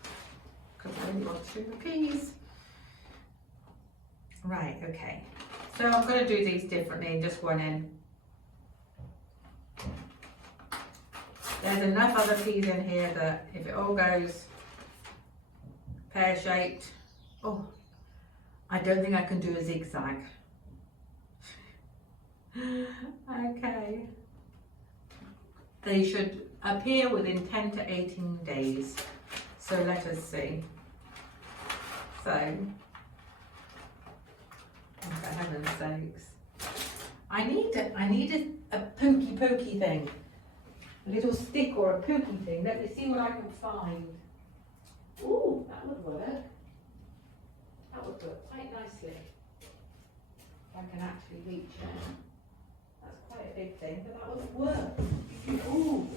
because I really want to do the peas. Right, okay. So I'm going to do these differently, just one in. There's enough other peas in here that if it all goes pear-shaped, oh, I don't think I can do a zigzag. Okay. They should appear within 10 to 18 days. So let us see. So, for heaven's sakes. I need a pokey thing. A little stick or a pokey thing. Let me see what I can find. Ooh, that would work. That would work quite nicely. If I can actually reach it. That's quite a big thing, but that would work. Ooh,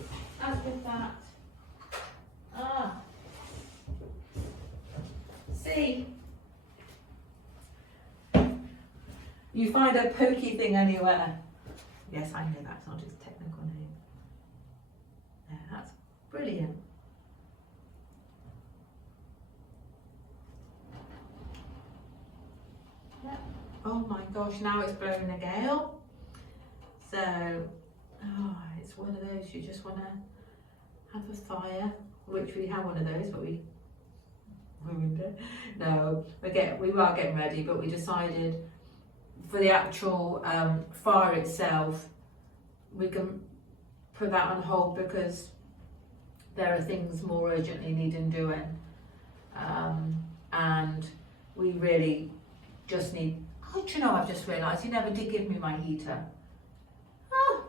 as with that. Ah. See? You find a pokey thing anywhere. Yes, I know that's not its technical name. Yeah, that's brilliant. Yeah. Oh my gosh, now it's blowing a gale. So, oh, it's one of those you just want to have a fire, which we have one of those, but we ruined it. No, we are getting ready, but we decided for the actual fire itself, we can put that on hold because there are things more urgently needing doing. And we really just need, oh, do you know, I've just realised he never did give me my heater. Oh,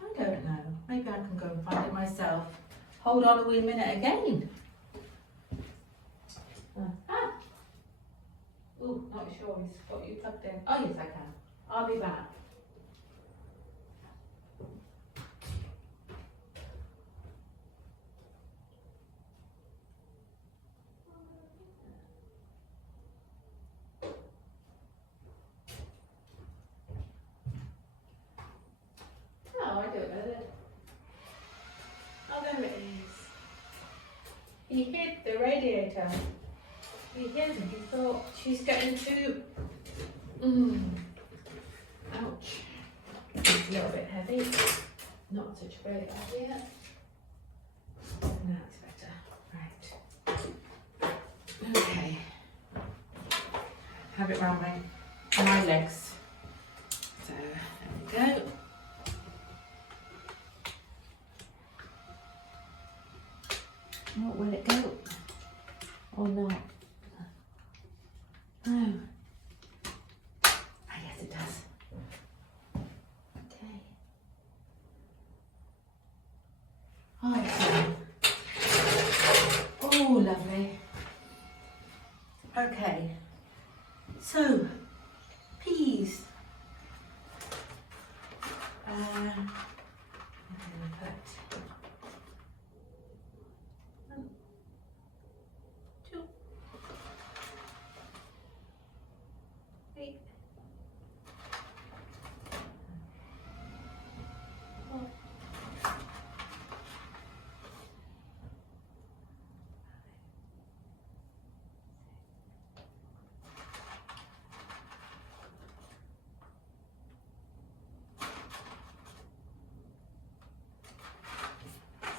I don't know. Maybe I can go and find it myself. Hold on a wee minute again. Oh, not sure he's got you plugged in. Oh yes, I can. I'll be back. Oh, I don't know that. Oh, there it is. He hid the radiator. He hid and he thought she's getting too. Ouch. It's a little bit heavy. Not such a great idea. Now it's better. Right. Okay. Have it round my legs. So there we go. What will it go? Or not? Okay. Oh, lovely. Okay. So, peas. I'm going to put 1, 2, 3, 4.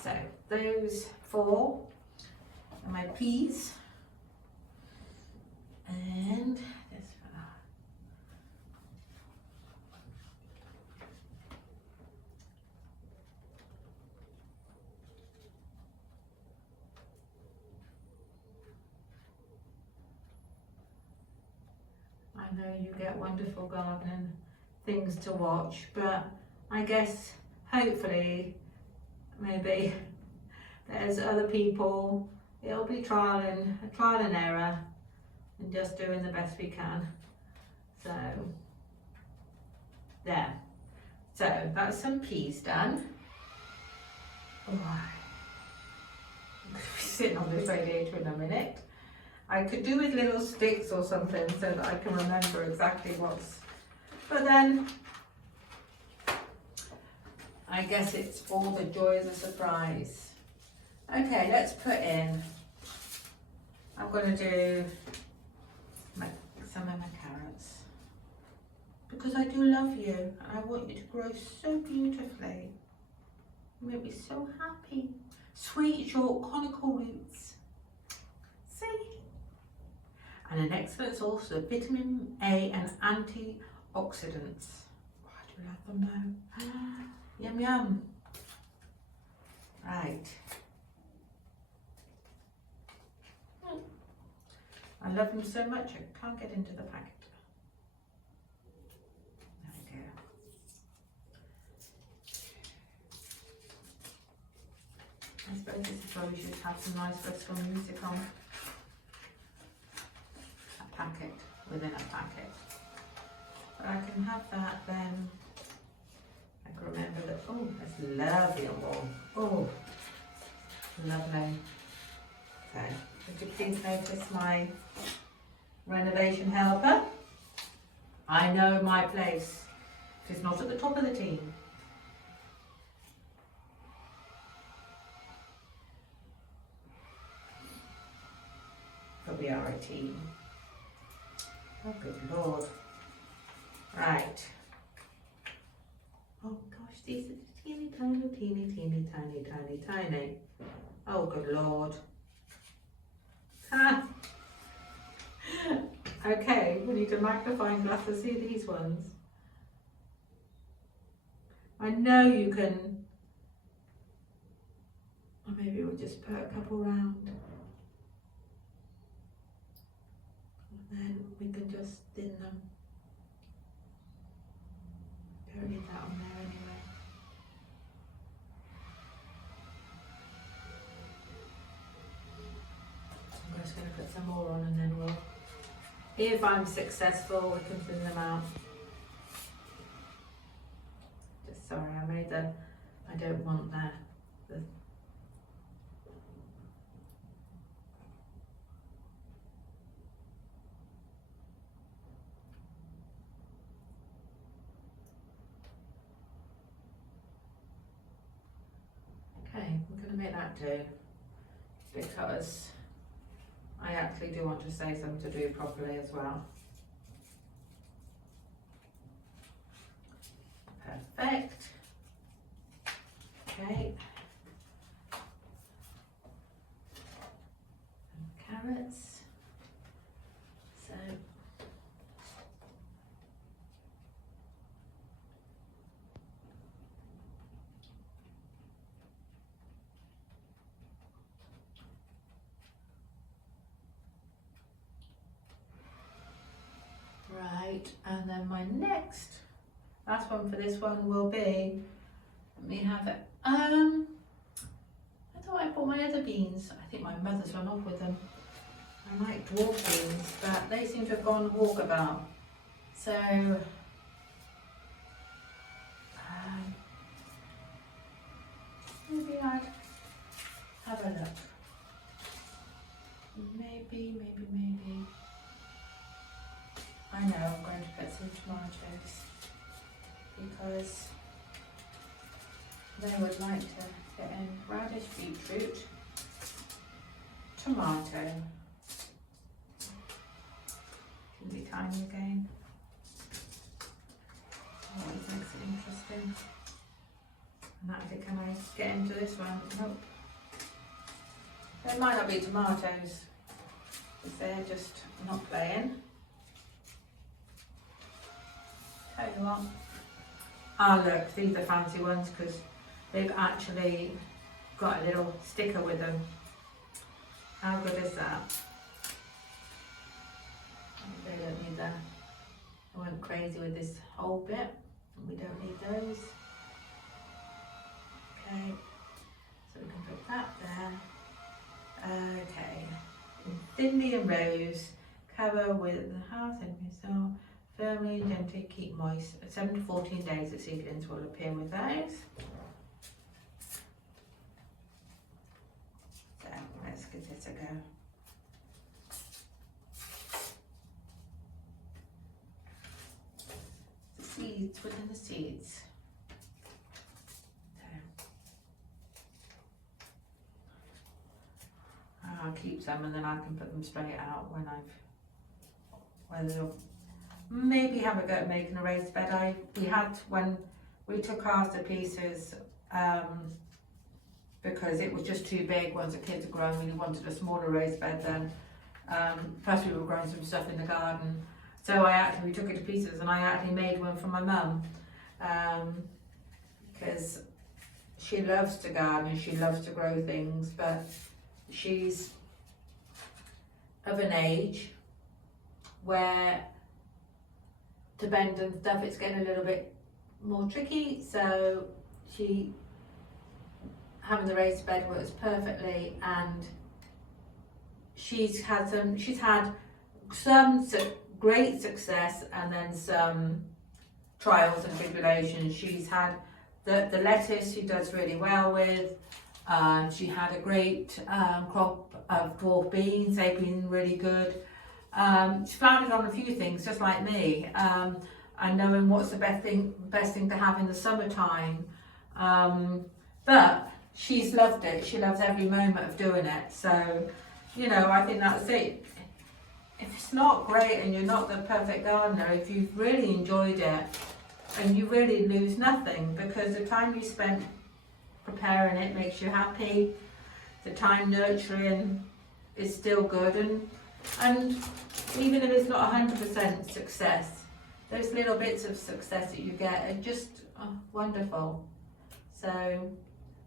So those 4 are my peas, and this fella. I know you get wonderful gardening things to watch, but I guess hopefully maybe there's other people, it'll be trial and error and just doing the best we can. So there. So that's some peas done. Oh, I'm going to be sitting on this radiator in a minute. I could do with little sticks or something so that I can remember exactly what's, but then I guess it's all the joy of the surprise. Okay, let's put in, I'm going to do some of my carrots because I do love you and I want you to grow so beautifully. You make me so happy. Sweet, short, conical roots. See? And an excellent source of vitamin A and antioxidants. Oh, I do love them though. Yum yum. Right. I love them so much I can't get into the packet. There we go. I suppose you should have some nice gospel music on. A packet within a packet. But I can have that then. I can remember that, oh, that's lovely and warm. Oh, lovely. So, would you please notice my renovation helper? I know my place. It is not at the top of the team. But we are a team. Oh, good Lord. Right. Oh gosh, these are teeny tiny. Oh, good Lord. Ah. Okay, we need a magnifying glass to see these ones. I know you can, or maybe we'll just put a couple round. And then we can just thin them. Don't need that on there anyway. I'm just going to put some more on and then we'll, if I'm successful, we can thin them out. Just sorry, I made the, I don't want the okay, I'm going to make that do because I actually do want to say some to do properly as well. Perfect. Okay. And carrots. So right, and then my next last one for this one will be, let me have it, thought I bought my other beans. I think my mother's run off with them. I like dwarf beans, but they seem to have gone walkabout. So, maybe I'd have a look. Maybe. I know I'm going to put some tomatoes because they would like to get in radish, beetroot, tomato. Can be tiny again. Always makes it interesting. And actually, can I get into this one? Nope. There might not be tomatoes because they're just not playing. Tell you what. Ah, look, these are fancy ones because they've actually got a little sticker with them. How good is that? They don't need that. I went crazy with this whole bit. We don't need those. Okay, so we can put that there. Okay, thinly in rows, cover with half centimetre, firmly and gently keep moist. 7 to 14 days the seedlings will appear with those. So let's give this a go. The seeds within the seeds. I'll keep some and then I can put them straight out when maybe have a go at making a raised bed. We had when we took ours to pieces because it was just too big once the kids had grown. We wanted a smaller raised bed then. Plus we were growing some stuff in the garden. So we took it to pieces and I actually made one for my mum because she loves to garden and she loves to grow things, but she's of an age where to bend and stuff it's getting a little bit more tricky, so having the raised bed works perfectly, and she's had some great success and then some trials and tribulations. She's had the lettuce she does really well with. She had a great crop of dwarf beans, they've been really good. She founded on a few things, just like me, and knowing what's the best thing to have in the summertime. But she's loved it, she loves every moment of doing it. So, I think that's it. If it's not great and you're not the perfect gardener, if you've really enjoyed it, and you really lose nothing, because the time you spent preparing it makes you happy, the time nurturing is still good, and even if it's not 100% success, those little bits of success that you get are just wonderful. So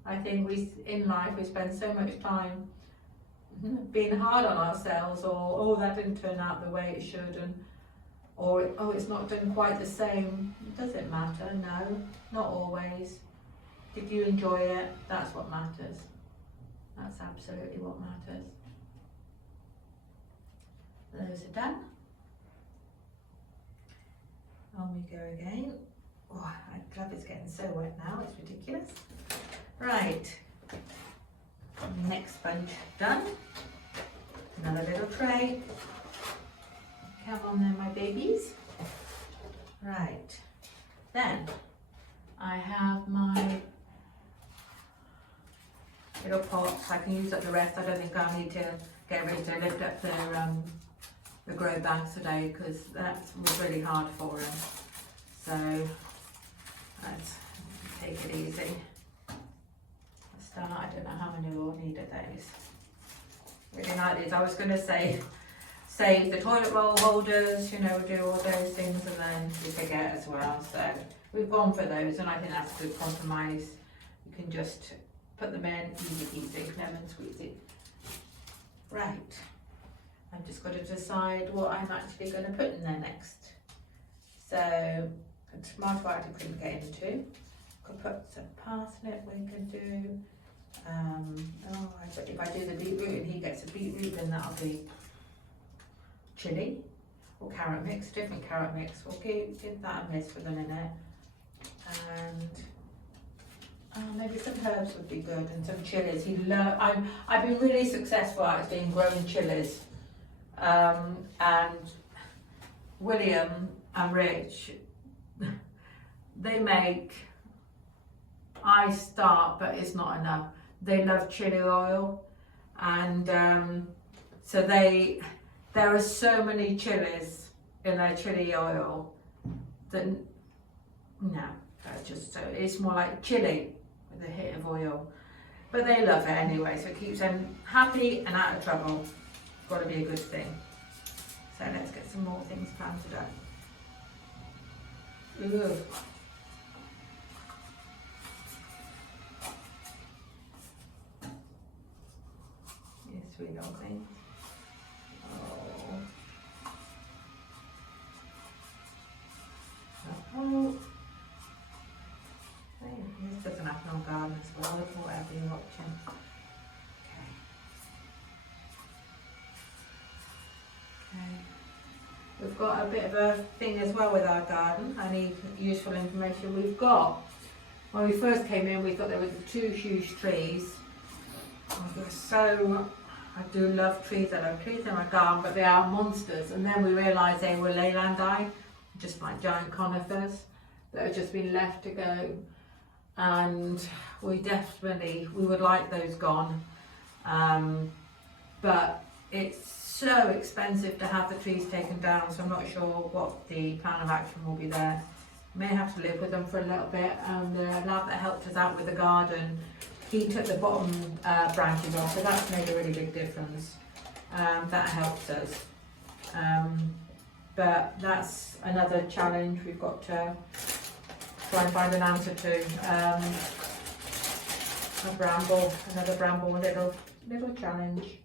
I think in life we spend so much time being hard on ourselves, or that didn't turn out the way it should, or it's not done quite the same. Does it matter? No, not always. Did you enjoy it? That's what matters. That's absolutely what matters. Those are done. On we go again. Oh, my glove is getting so wet now, it's ridiculous. Right, next bunch done. Another little tray. Come on then, my babies. Right, then I have my little pots. I can use up the rest. I don't think I'll need to get ready to lift up the grow bags today because that was really hard for them. So let's take it easy. I don't know how many we'll need of those. Really like these. I was going to say save the toilet roll holders, do all those things, and then you forget as well. So we've gone for those, and I think that's a good compromise. You can just put them in, easy peasy, lemon squeezy. Right, I've just got to decide what I'm actually going to put in there next. So a tomato I couldn't get into. Could put some parsnip. We can do If I do the beetroot and he gets a beetroot, then that'll be chilli or carrot mix, different carrot mix. We'll give that a miss with a minute. And maybe some herbs would be good and some chilies. I've been really successful at being growing chilies. And William and Rich, they make, I start, but it's not enough. They love chili oil, and so there are so many chilies in their chili oil that no, just so it's more like chili with a hit of oil. But they love it anyway, so it keeps them happy and out of trouble. Got to be a good thing. So let's get some more things planted up. Ooh. Sweet little things. Oh. This doesn't happen on garden as well, whatever you're watching. Okay. We've got a bit of a thing as well with our garden. I need useful information. We've got, when we first came in, we thought there were 2 huge trees. So I do love trees. I love trees in my garden, but they are monsters. And then we realised they were Leylandii, just like giant conifers that have just been left to go. And we would like those gone. But it's so expensive to have the trees taken down, so I'm not sure what the plan of action will be there. May have to live with them for a little bit. And the lad that helped us out with the garden, he took the bottom branches off, so that's made a really big difference. That helps us. But that's another challenge we've got to try and find an answer to. Another bramble little challenge.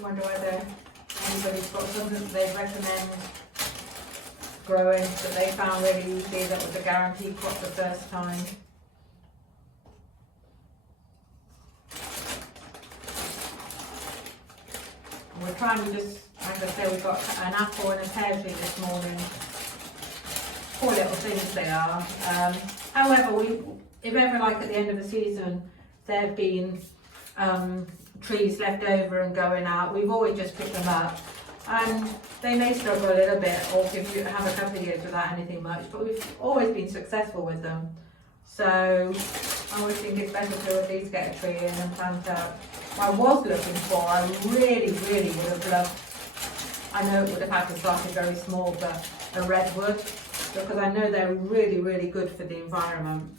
Wonder whether anybody's got something that they recommend growing that they found really easy, that was a guaranteed crop the first time. And we're trying to just, like I say, we've got an apple and a pear tree this morning. Poor little things they are. However, if ever, like at the end of the season, there have been trees left over and going out, we've always just picked them up, and they may struggle a little bit or have a couple of years without anything much, but we've always been successful with them. So I always think it's better to at least get a tree in and plant up. I was looking for, I really would have loved, I know it would have had to start very small, but a redwood, because I know they're really good for the environment.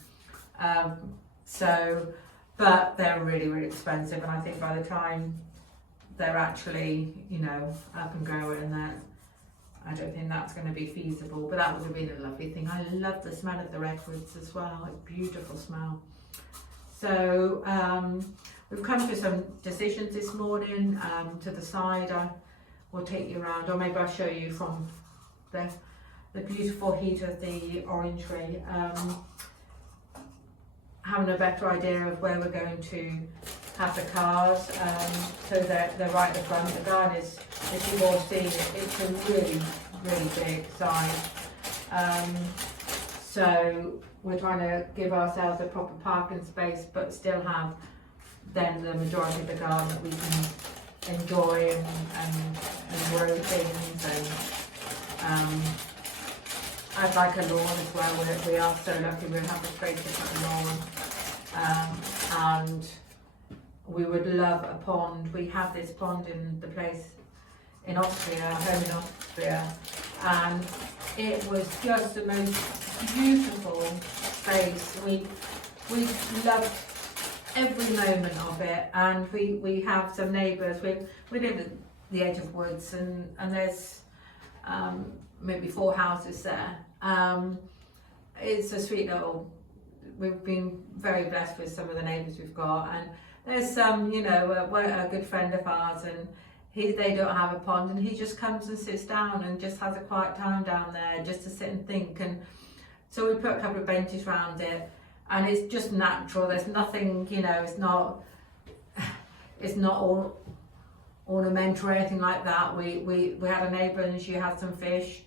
But they're really expensive, and I think by the time they're actually, up and going, and that, I don't think that's going to be feasible. But that would have been a lovely thing. I love the smell of the redwoods as well. It's a beautiful smell. So we've come to some decisions this morning. To the side, I will take you around, or maybe I'll show you from the beautiful heat of the orangery. Having a better idea of where we're going to have the cars, so they're right at the front. The garden is, as you've all seen, it's a really big size. So we're trying to give ourselves a proper parking space, but still have then the majority of the garden that we can enjoy and grow things. And I'd like a lawn as well. We are so lucky we have a space to put a lawn. And we would love a pond. We have this pond in the place in Austria, home in Austria, and it was just the most beautiful space. We loved every moment of it, and we have some neighbours. We live at the edge of woods, and there's maybe 4 houses there. It's a sweet little, we've been very blessed with some of the neighbours we've got, and there's some, you know, a good friend of ours, and they don't have a pond, and he just comes and sits down and just has a quiet time down there just to sit and think. And so we put a couple of benches around it, and it's just natural. There's nothing, you know, it's not all ornamental or anything like that. We had a neighbour and she had some fish,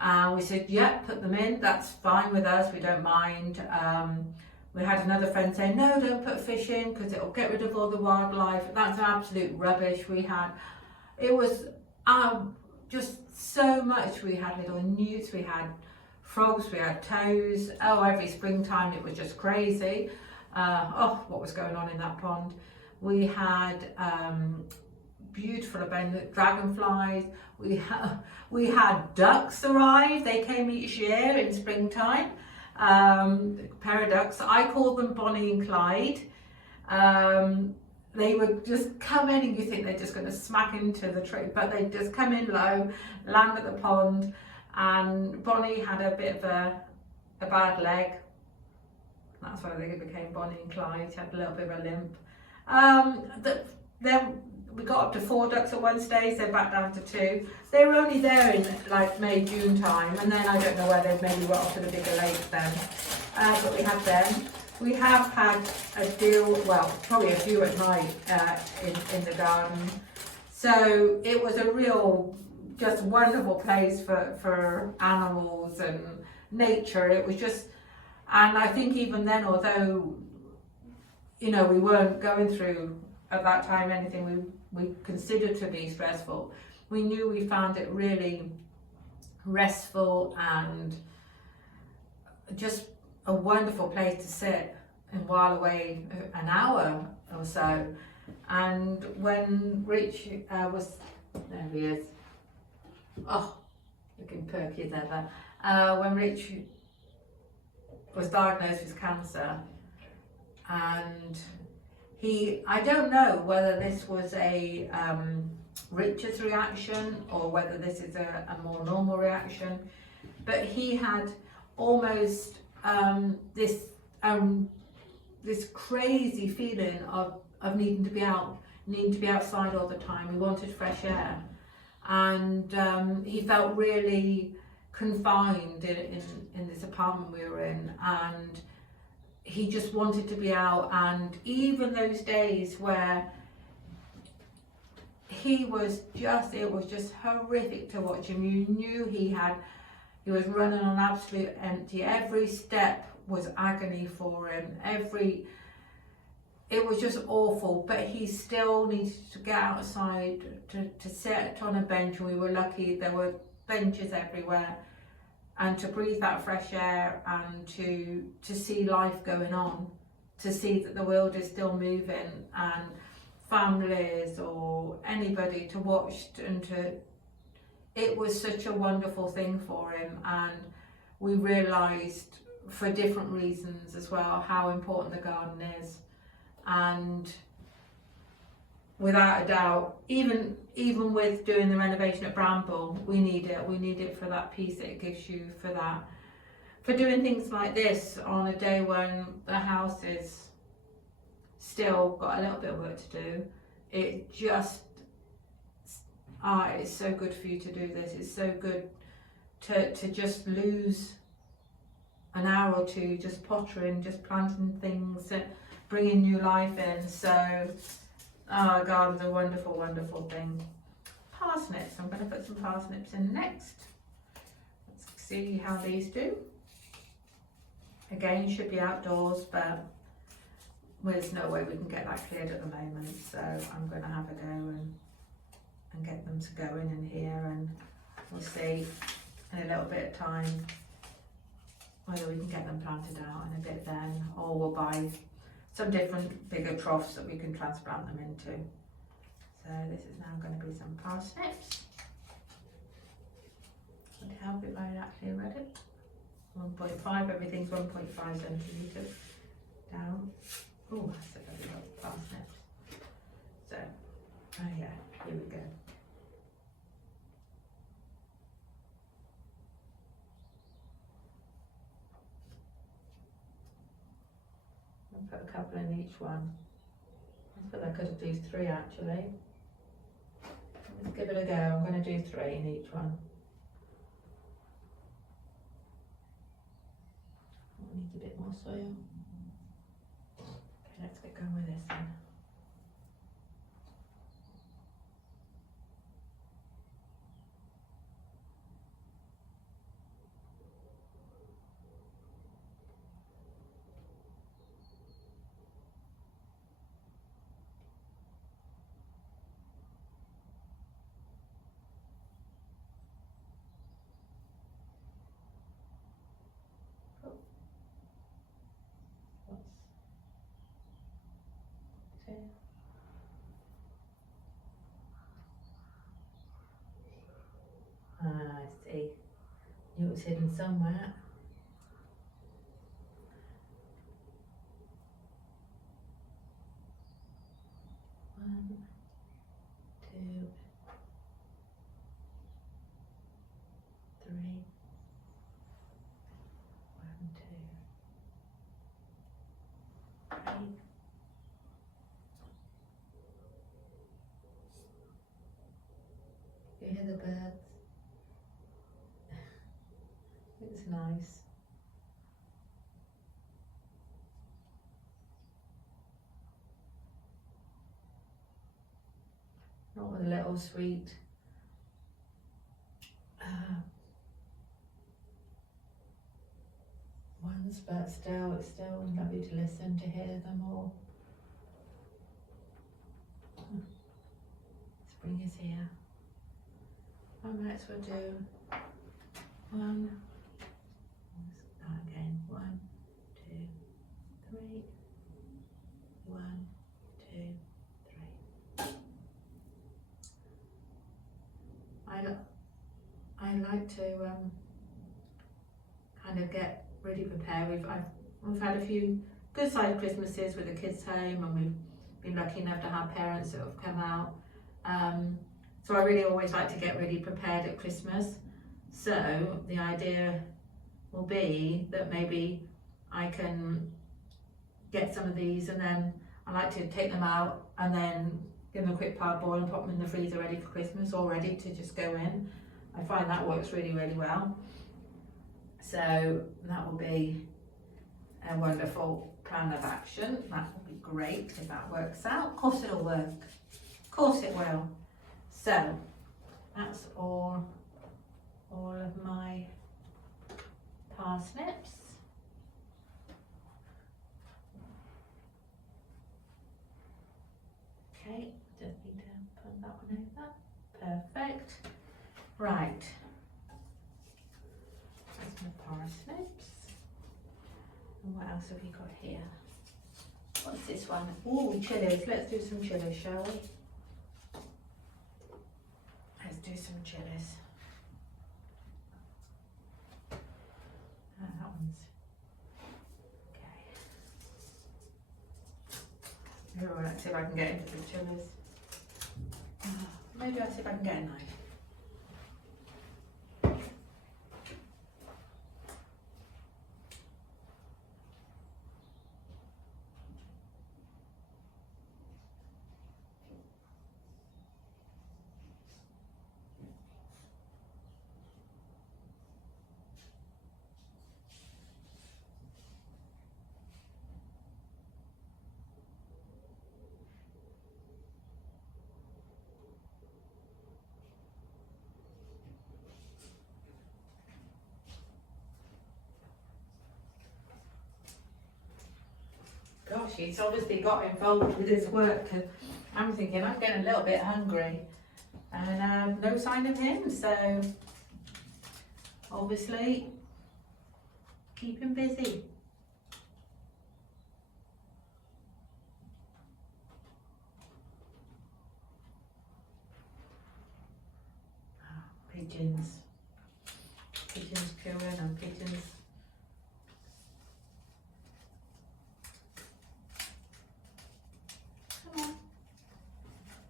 and we said, yeah, put them in, that's fine with us, we don't mind. We had another friend saying, no, don't put fish in because it'll get rid of all the wildlife. That's absolute rubbish. It was just so much. We had little newts, we had frogs, we had toads. Oh, every springtime it was just crazy. What was going on in that pond? We had beautiful abundant dragonflies. We had ducks arrive. They came each year in springtime. Pair of ducks. I called them Bonnie and Clyde. They would just come in, and you think they're just going to smack into the tree, but they just come in low, land at the pond. And Bonnie had a bit of a bad leg. That's why they became Bonnie and Clyde. She had a little bit of a limp. Then we got up to 4 ducks at one stage, they're back down to 2. They were only there in like May, June time, and then I don't know where they maybe went off to the bigger lake then. But we had them. We have had a deal, well, probably a few at night in the garden. So it was a real, just wonderful place for animals and nature. It was just, and I think even then, although, you know, we weren't going through at that time anything we considered to be stressful, we knew we found it really restful and just a wonderful place to sit and while away an hour or so. And when Rich was, there he is, oh, looking perky as ever, when Rich was diagnosed with cancer, and I don't know whether this was a Richard's reaction or whether this is a more normal reaction, but he had almost this crazy feeling of needing to be outside all the time. He wanted fresh air, and he felt really confined in this apartment we were in, and he just wanted to be out. And even those days where it was just horrific to watch him. You knew he was running on absolute empty. Every step was agony for him. It was just awful, but he still needed to get outside to sit on a bench. We were lucky, there were benches everywhere, and to breathe that fresh air and to see life going on, to see that the world is still moving, and families or anybody to watch, and it was such a wonderful thing for him. And we realised for different reasons as well how important the garden is, and without a doubt, even with doing the renovation at Bramble, we need it for that peace it gives you, for doing things like this on a day when the house is still got a little bit of work to do. It just it's so good for you to do this. It's so good to just lose an hour or two just pottering, just planting things, bringing new life in. So our garden's a wonderful, wonderful thing. Parsnips, I'm going to put some parsnips in next. Let's see how these do. Again, should be outdoors, but there's no way we can get that cleared at the moment. So I'm going to have a go and get them to go in here, and we'll see in a little bit of time whether we can get them planted out in a bit then, or we'll buy some different bigger troughs that we can transplant them into. So this is now going to be some parsnips. Would it help if I actually read it? 1.5, everything's 1.5 centimetres down. Oh, that's a lovely lot of parsnips. So, oh yeah, here we go. put a couple in each one. I feel like I could do 3 actually. Let's give it a go. I'm going to do 3 in each one. I need a bit more soil. Okay, let's get going with this then. Ah, I see. Knew it was hidden somewhere. One, 2, 3. 1, 2, 3. You hear the birds? It's nice. Not with a little sweet ones, but still, it's still lovely to listen, to hear them all. Spring is here. I might as well do 1. Start again. 1, 2, 3. 1, 2, 3. I like to kind of get really prepared. We've had a few good sized Christmases with the kids home, and we've been lucky enough to have parents that have come out. So I really always like to get really prepared at Christmas. So the idea will be that maybe I can get some of these, and then I like to take them out and then give them a quick parboil and pop them in the freezer ready for Christmas, all ready to just go in. I find that works really, really well. So that will be a wonderful plan of action. That will be great if that works out. Of course it'll work. Of course it will. So that's all of my parsnips. Okay, just need to put that one over. Perfect. Right. That's my parsnips. And what else have we got here? What's this one? Oh, chilies. Let's do some chilies, shall we? Let's do some chilies. Ah, that one's okay. Oh, let's see if I can get into the chilies. Maybe I'll see if I can get a knife. Gosh, he's obviously got involved with his work, because I'm thinking I'm getting a little bit hungry, and no sign of him, so obviously keep him busy. Pigeons. Pigeons cooing and pigeons. Come on.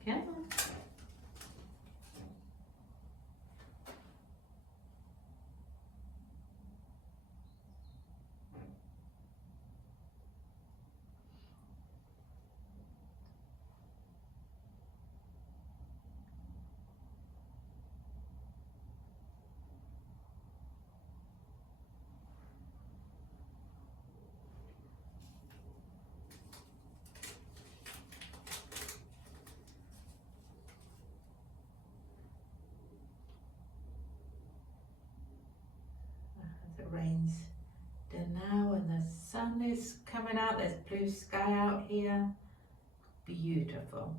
Come on. sun is coming out. There's blue sky out here. Beautiful.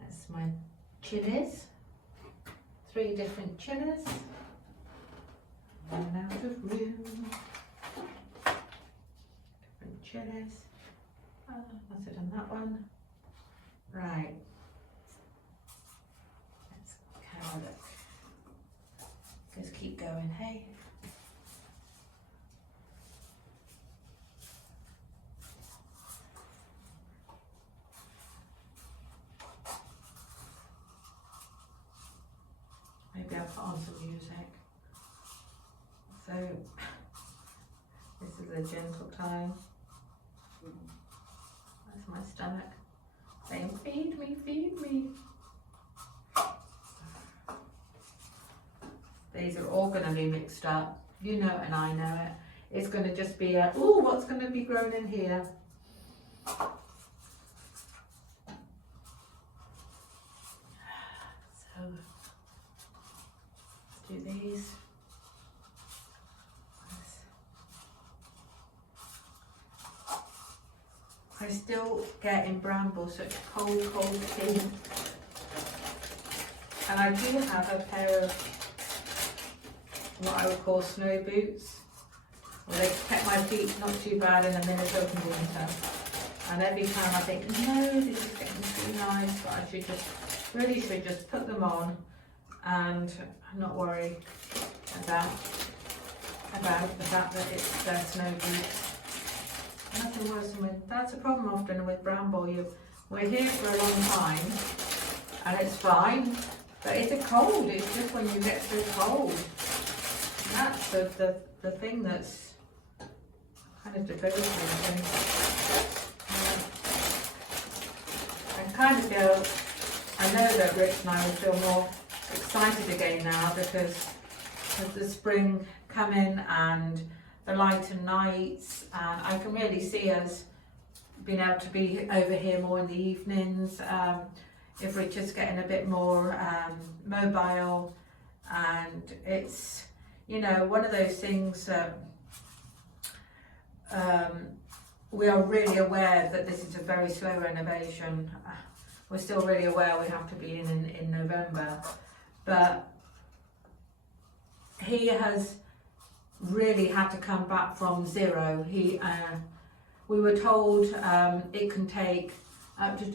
That's my chilies. 3 different chilies. Run out of room. Different chilies. Must have done that one. Right. Let's have a look. Let's keep going, hey? Maybe I'll put on some music. So, this is a gentle time. That's my stomach saying, feed me, feed me. These are all going to be mixed up. You know it and I know it. It's going to just be a, ooh, what's going to be grown in here? So, let's do these. I still get in Bramble such cold tea. And I do have a pair of what I would call snow boots. Well, they kept my feet not too bad in the Minnesota winter. And every time I think, no, this is getting too nice, but I should just put them on and not worry about the fact that it's their snow boots. Nothing worse than that's a problem often with Bramble. We're here for a long time and it's fine, but it's a cold. It's just when you get so cold. And that's the thing that's kind of debilitating. I kind of feel, I know that Rich and I will feel more excited again now because of the spring coming and the lighter nights, and I can really see us being able to be over here more in the evenings, if we're just getting a bit more mobile. And it's, you know, one of those things that we are really aware that this is a very slow renovation. We're still really aware we have to be in November, but he has really had to come back from zero. We were told it can take up to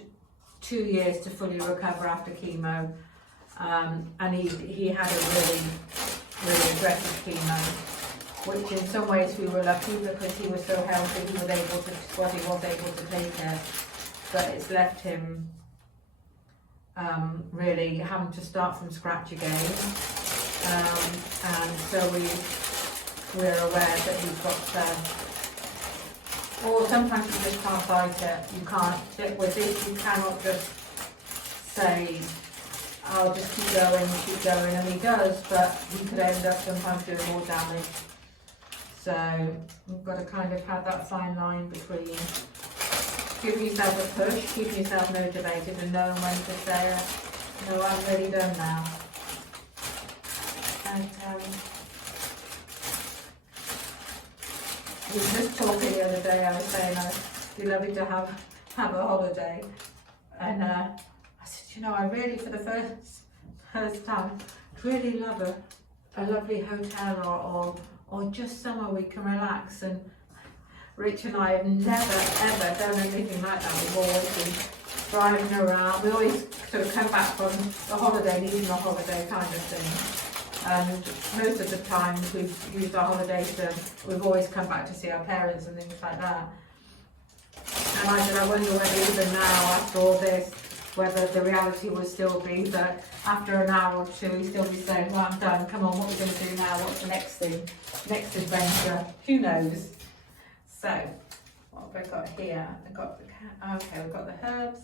2 years to fully recover after chemo, and he had a really aggressive chemo, which in some ways we were lucky because he was so healthy, he was able to take it, but it's left him really having to start from scratch again, and so we're aware that he's got, or sometimes you just can't fight it. You can't, with this you cannot just say, I'll just keep going, and he does, but he could end up sometimes doing more damage. So we've got to kind of have that fine line between giving yourself a push, keeping yourself motivated and knowing when to say, no, I'm really done now. And we were just talking the other day, I was saying I'd be lovely to have a holiday, and I said, you know, I really, for the first time, really love a lovely hotel or just somewhere we can relax. And Rich and I have never ever done anything like that. We've always been driving around. We always sort of come back from the holiday needing a holiday kind of thing. And most of the times we've used our holidays we've always come back to see our parents and things like that. And I said, I wonder whether even now, after all this, whether the reality would still be that after an hour or two, we'd still be saying, well, I'm done, come on, what are we going to do now? What's the next thing? Next adventure? Who knows? So, what have I got here? I've got we've got the herbs.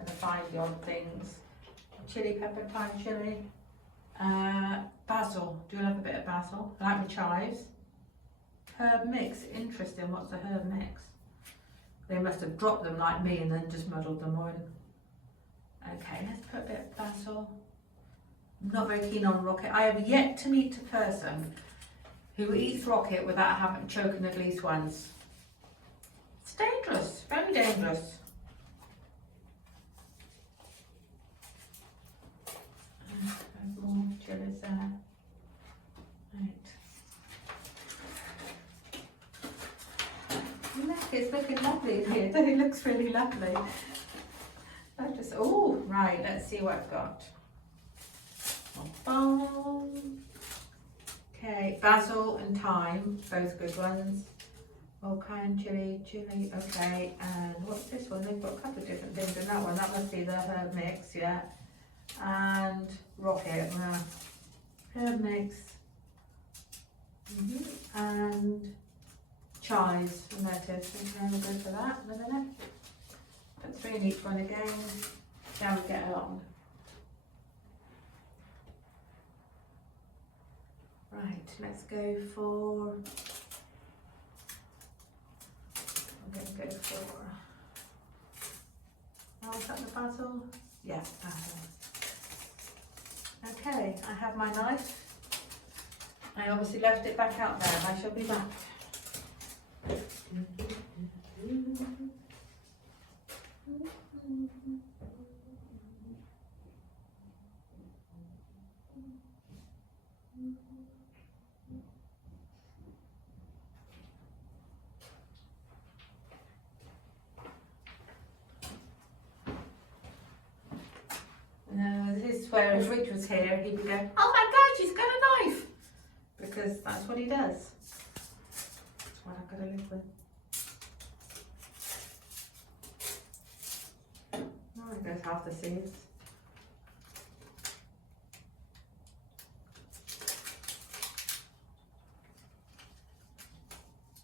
I'm going to find the odd things. Chili pepper, thyme chili. Basil. Do you love a bit of basil? I like my chives. Herb mix. Interesting. What's a herb mix? They must have dropped them like me and then just muddled them in. Okay, let's put a bit of basil. I'm not very keen on rocket. I have yet to meet a person who eats rocket without having choking at least once. dangerous, very dangerous. There's more chilies there. Right. Look, it's looking lovely in here. It looks really lovely. I just, oh, right, let's see what I've got. Okay, basil and thyme, both good ones. Oh, cayenne chili, okay. And what's this one? They've got a couple of different things in that one. That must be the herb mix, yeah. And rocket, herb mix. And chives and lettuce. Okay, we'll go for that in a minute. Put 3 in each one again. Shall we get along? Right, let's go for. I'm going to go for. Oh, is that the basil? Yeah, basil. Okay, I have my knife. I obviously left it back out there. I shall be back. No, this is where if Rich was here, he'd be going, oh my God, she's got a knife! Because that's what he does. That's what I've got to live with. Oh, it goes half the seeds.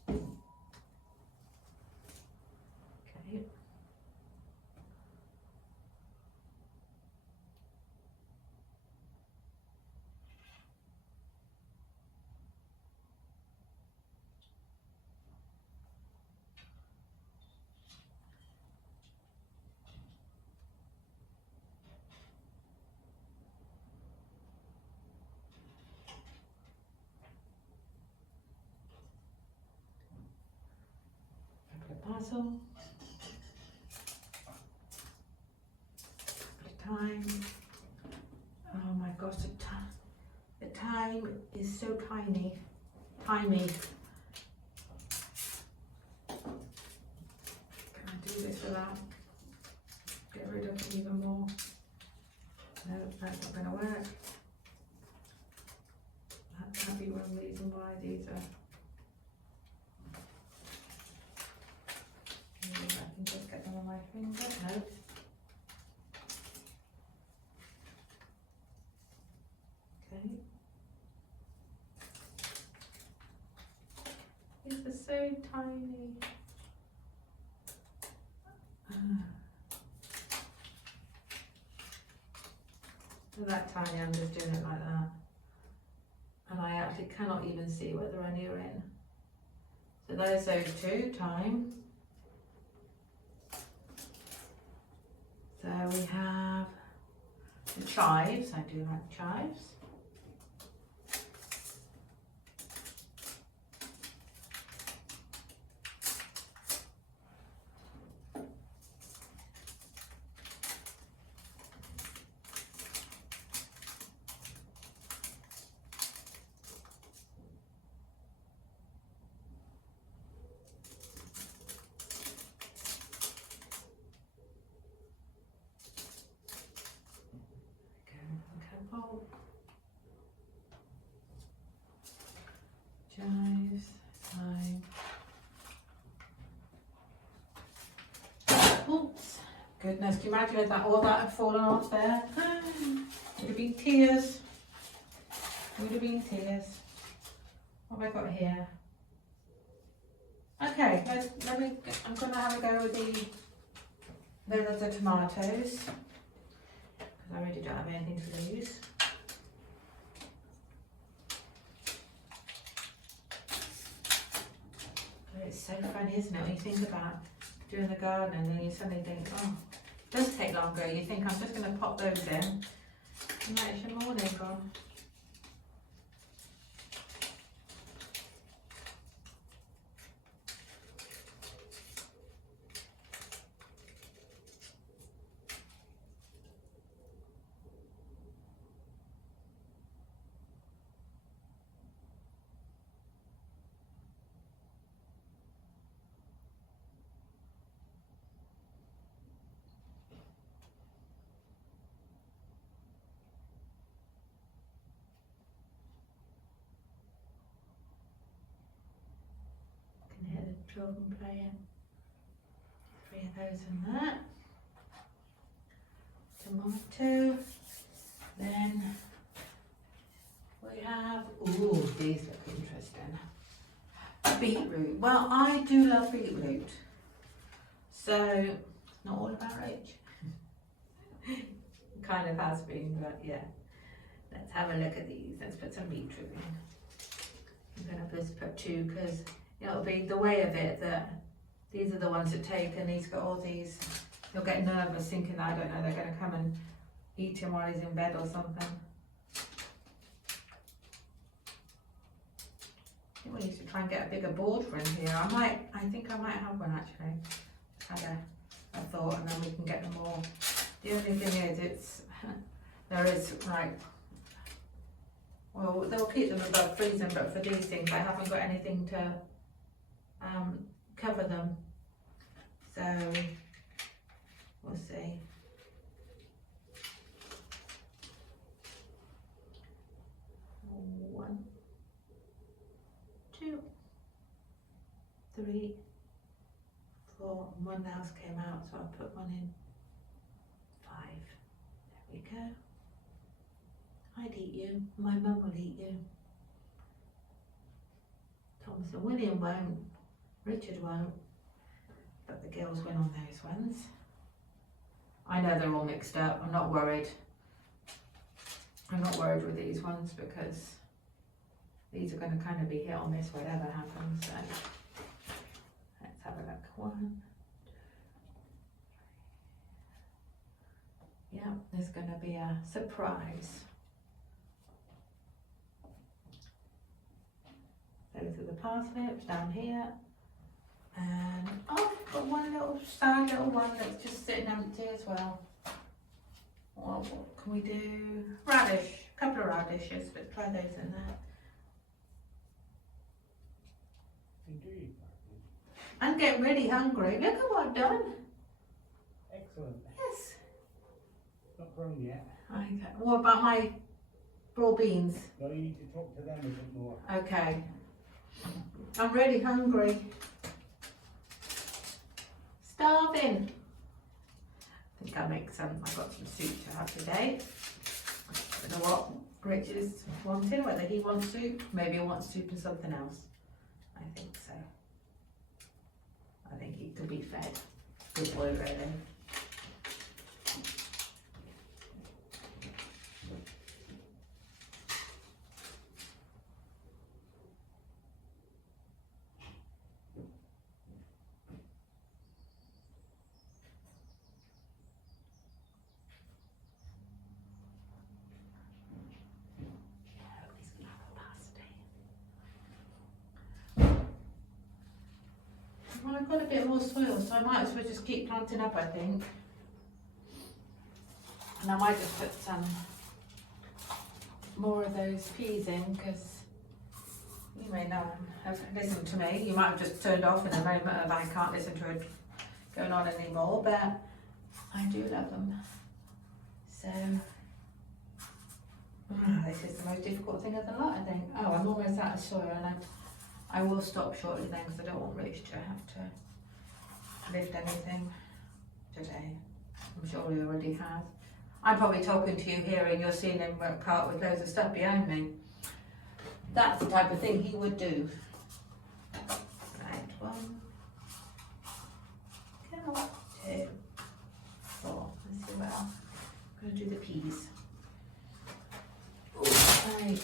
Okay. Basil, thyme. Oh my gosh, the thyme is so tiny. Can I do this without get rid of it even more? No, that's not going to work. That can't be one reason why these are. Maybe I can just get them on my finger. No. Okay. These are so tiny. They're that tiny, I'm just doing it like that. And I actually cannot even see whether any are in. So there's those 2, thyme. So we have the chives. I do like chives. Chives, thyme. Oops, goodness, can you imagine if all that had fallen off there? Would have been tears. Would have been tears. What have I got here? Okay, I'm going to have a go with the tomatoes. Because I really don't have anything to lose. It's so funny, isn't it, when you think about doing the garden and then you suddenly think, oh, it does take longer. You think, I'm just going to pop those in. And that's your morning gone. children playing. 3 of those in there. Tomato. Then we have, ooh, these look interesting. Beetroot. Well, I do love beetroot. So, not all about Rich. Kind of has been, but yeah. Let's have a look at these. Let's put some beetroot in. I'm going to just put 2 because it'll be the way of it that these are the ones that take, and he's got all these. He'll get nervous thinking, I don't know, they're going to come and eat him while he's in bed or something. I think we need to try and get a bigger board for him here. I think I might have one actually. Had a thought, and then we can get them all. The only thing is, there is like, well, they'll keep them above freezing, but for these things, I haven't got anything to cover them. So we'll see. One, 2, 3, 4, and one else came out, so I'll put one in. 5. There we go. I'd eat you. My mum will eat you. Thomas and William won't. Richard won't. But the girls win on those ones. I know they're all mixed up. I'm not worried. I'm not worried with these ones because these are going to kind of be hit or miss whatever happens. So let's have a look. 1. Yeah, there's going to be a surprise. Those are the parsnips down here. And oh, I've got one little sad little one that's just sitting empty as well. Well, what can we do? Radish, a couple of radishes, let's try those in there. Indeed. I'm getting really hungry. Look at what I've done. Excellent. Yes. Not grown yet. Okay. What about my raw beans? No, you need to talk to them a bit more. Okay. I'm really hungry. Starving. I think I'll make some. I've got some soup to have today. I don't know what Rich is wanting, whether he wants soup. Maybe he wants soup and something else. I think so. I think he could be fed. Good boy, really. Well, I've got a bit more soil, so I might as well just keep planting up, I think. And I might just put some more of those peas in, because you may not have listened to me. You might have just turned off in a moment of I can't listen to it going on anymore, but I do love them. So, this is the most difficult thing of the lot, I think. Oh, I'm almost out of soil, and I will stop shortly then, because I don't want Rich to have to lift anything today. I'm sure he already has. I'm probably talking to you here and you're seeing him cart with loads of stuff behind me. That's the type of thing he would do. Right, 1, 2, 4. Let's see what else. I'm going to do the peas. Right.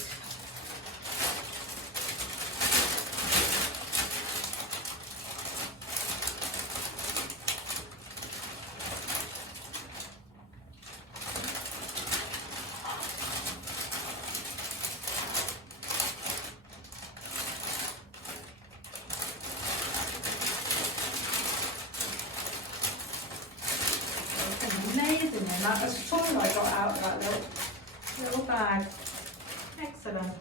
Amazing, and that was soil I got out of that little bag. Excellent.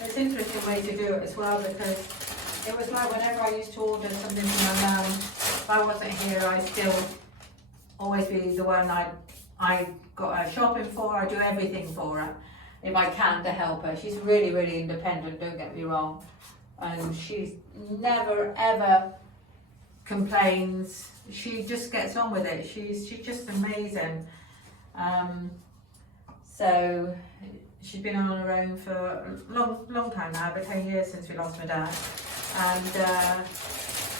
It's an interesting way to do it as well, because it was like whenever I used to order something from my mum, if I wasn't here, I'd still always be the one I got her shopping for, I do everything for her. if I can, to help her. She's really, really independent, don't get me wrong. And she's never, ever complains. She just gets on with it. She's just amazing. So she's been on her own for a long time now, about 10 years since we lost my dad. And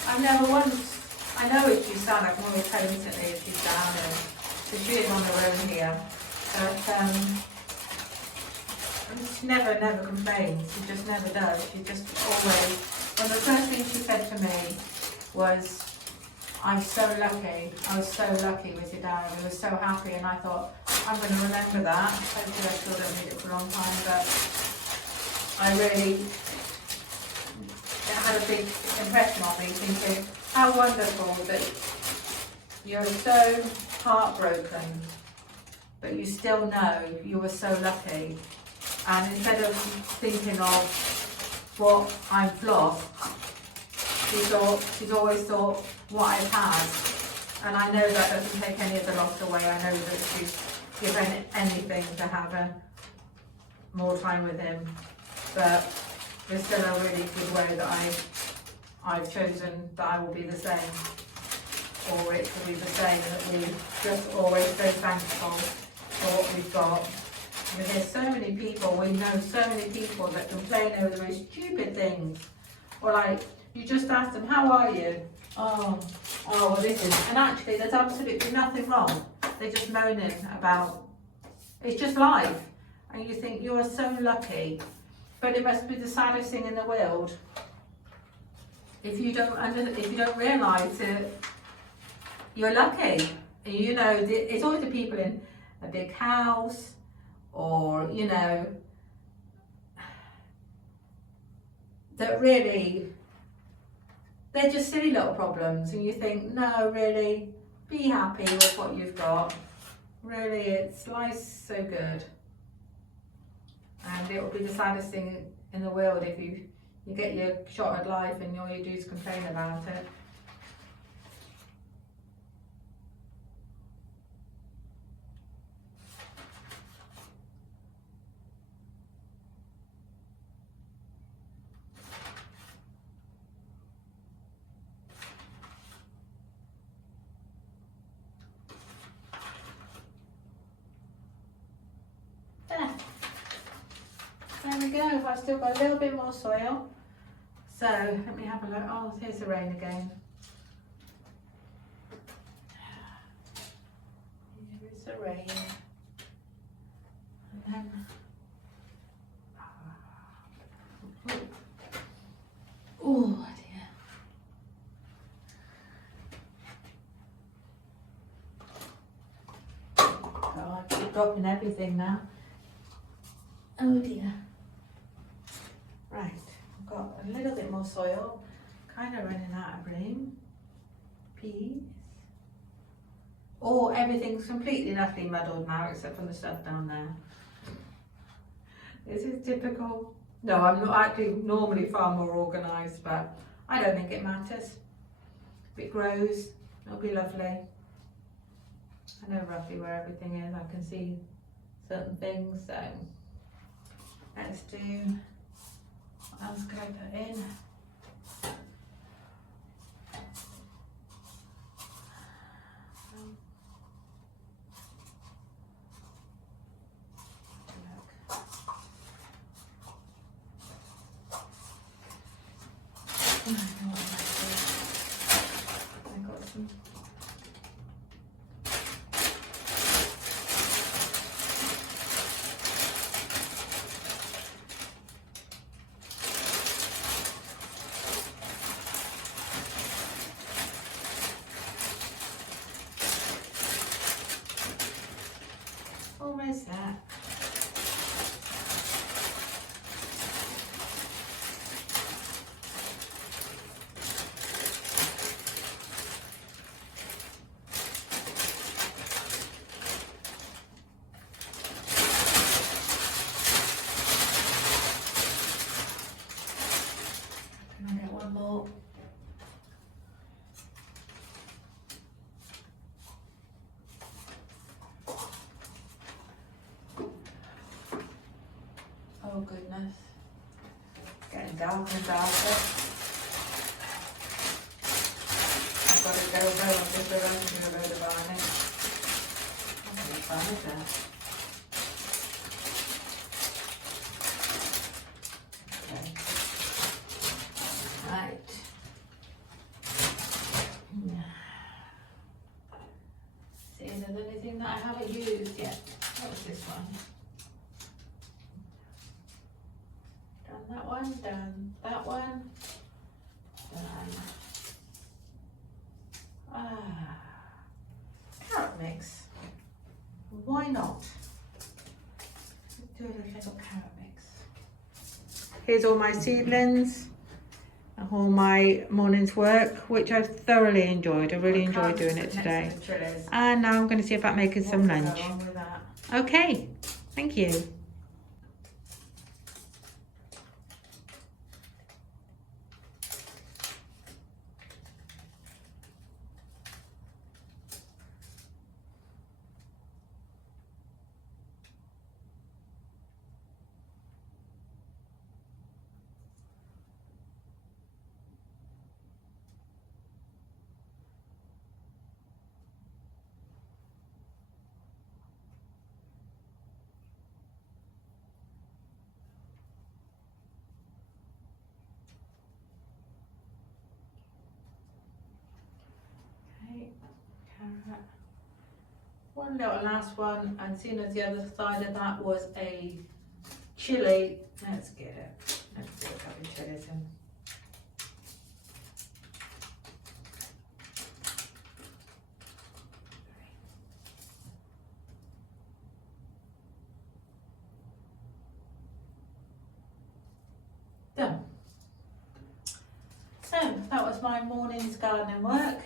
I've never once, I know if she's sad, I can always tell instantly if she's down, and so she is on her own here. But she never complains. She just never does. She just always, and the first thing she said to me was, I'm so lucky. I was so lucky with your dad. I was so happy, and I thought, I'm going to remember that. Hopefully I still don't need it for a long time, but I really, it had a big impression on me, thinking how wonderful that you're so heartbroken, but you still know you were so lucky. And instead of thinking of what I've lost, she's always thought what I've had. And I know that doesn't take any of the loss away. I know that she's given anything to have more time with him. But there's still a really good way that I've chosen that I will be the same, or it will be the same, that we just always so thankful for what we've got. And there's so many people, we know so many people that complain over the most stupid things, or like, you just ask them, how are you? Oh, well this is, and actually there's absolutely nothing wrong. They're just moaning about, it's just life. And you think, you are so lucky, but it must be the saddest thing in the world if you don't realise that you're lucky. And you know, it's always the people in a big house, or you know, that really, they're just silly little problems, and you think, no, really, be happy with what you've got. Really, life's so good. And it will be the saddest thing in the world if you get your shot at life and all you do is complain about it. There we go, I've still got a little bit more soil. So let me have a look. Oh, here's the rain again. Here's the rain. And then, oh dear. Oh, I keep dropping everything now. Oh dear. Right, I've got a little bit more soil, kind of running out of rain. Peas. Oh, everything's completely and utterly muddled now except for the stuff down there. This is typical. No, I'm not actually normally far more organised, but I don't think it matters. If it grows, it'll be lovely. I know roughly where everything is, I can see certain things, so let's do, what else can I put in? darker and darker. I've got to go home, I'm just arranging a load of ironing. That's really fun, isn't it? Okay. Right. See if there's anything that I haven't used yet. What was this one? Done that one, done that one, done. Carrot mix. Why not? Do a little carrot mix. Here's all my seedlings, all my morning's work, which I've thoroughly enjoyed. I really enjoyed doing it today. And now I'm going to see about making some lunch. Okay, thank you. Carrot. One little last one, and seeing as the other side of that was a chilli, let's get it. Let's put a couple of chilies in. Done. So that was my morning's gardening work.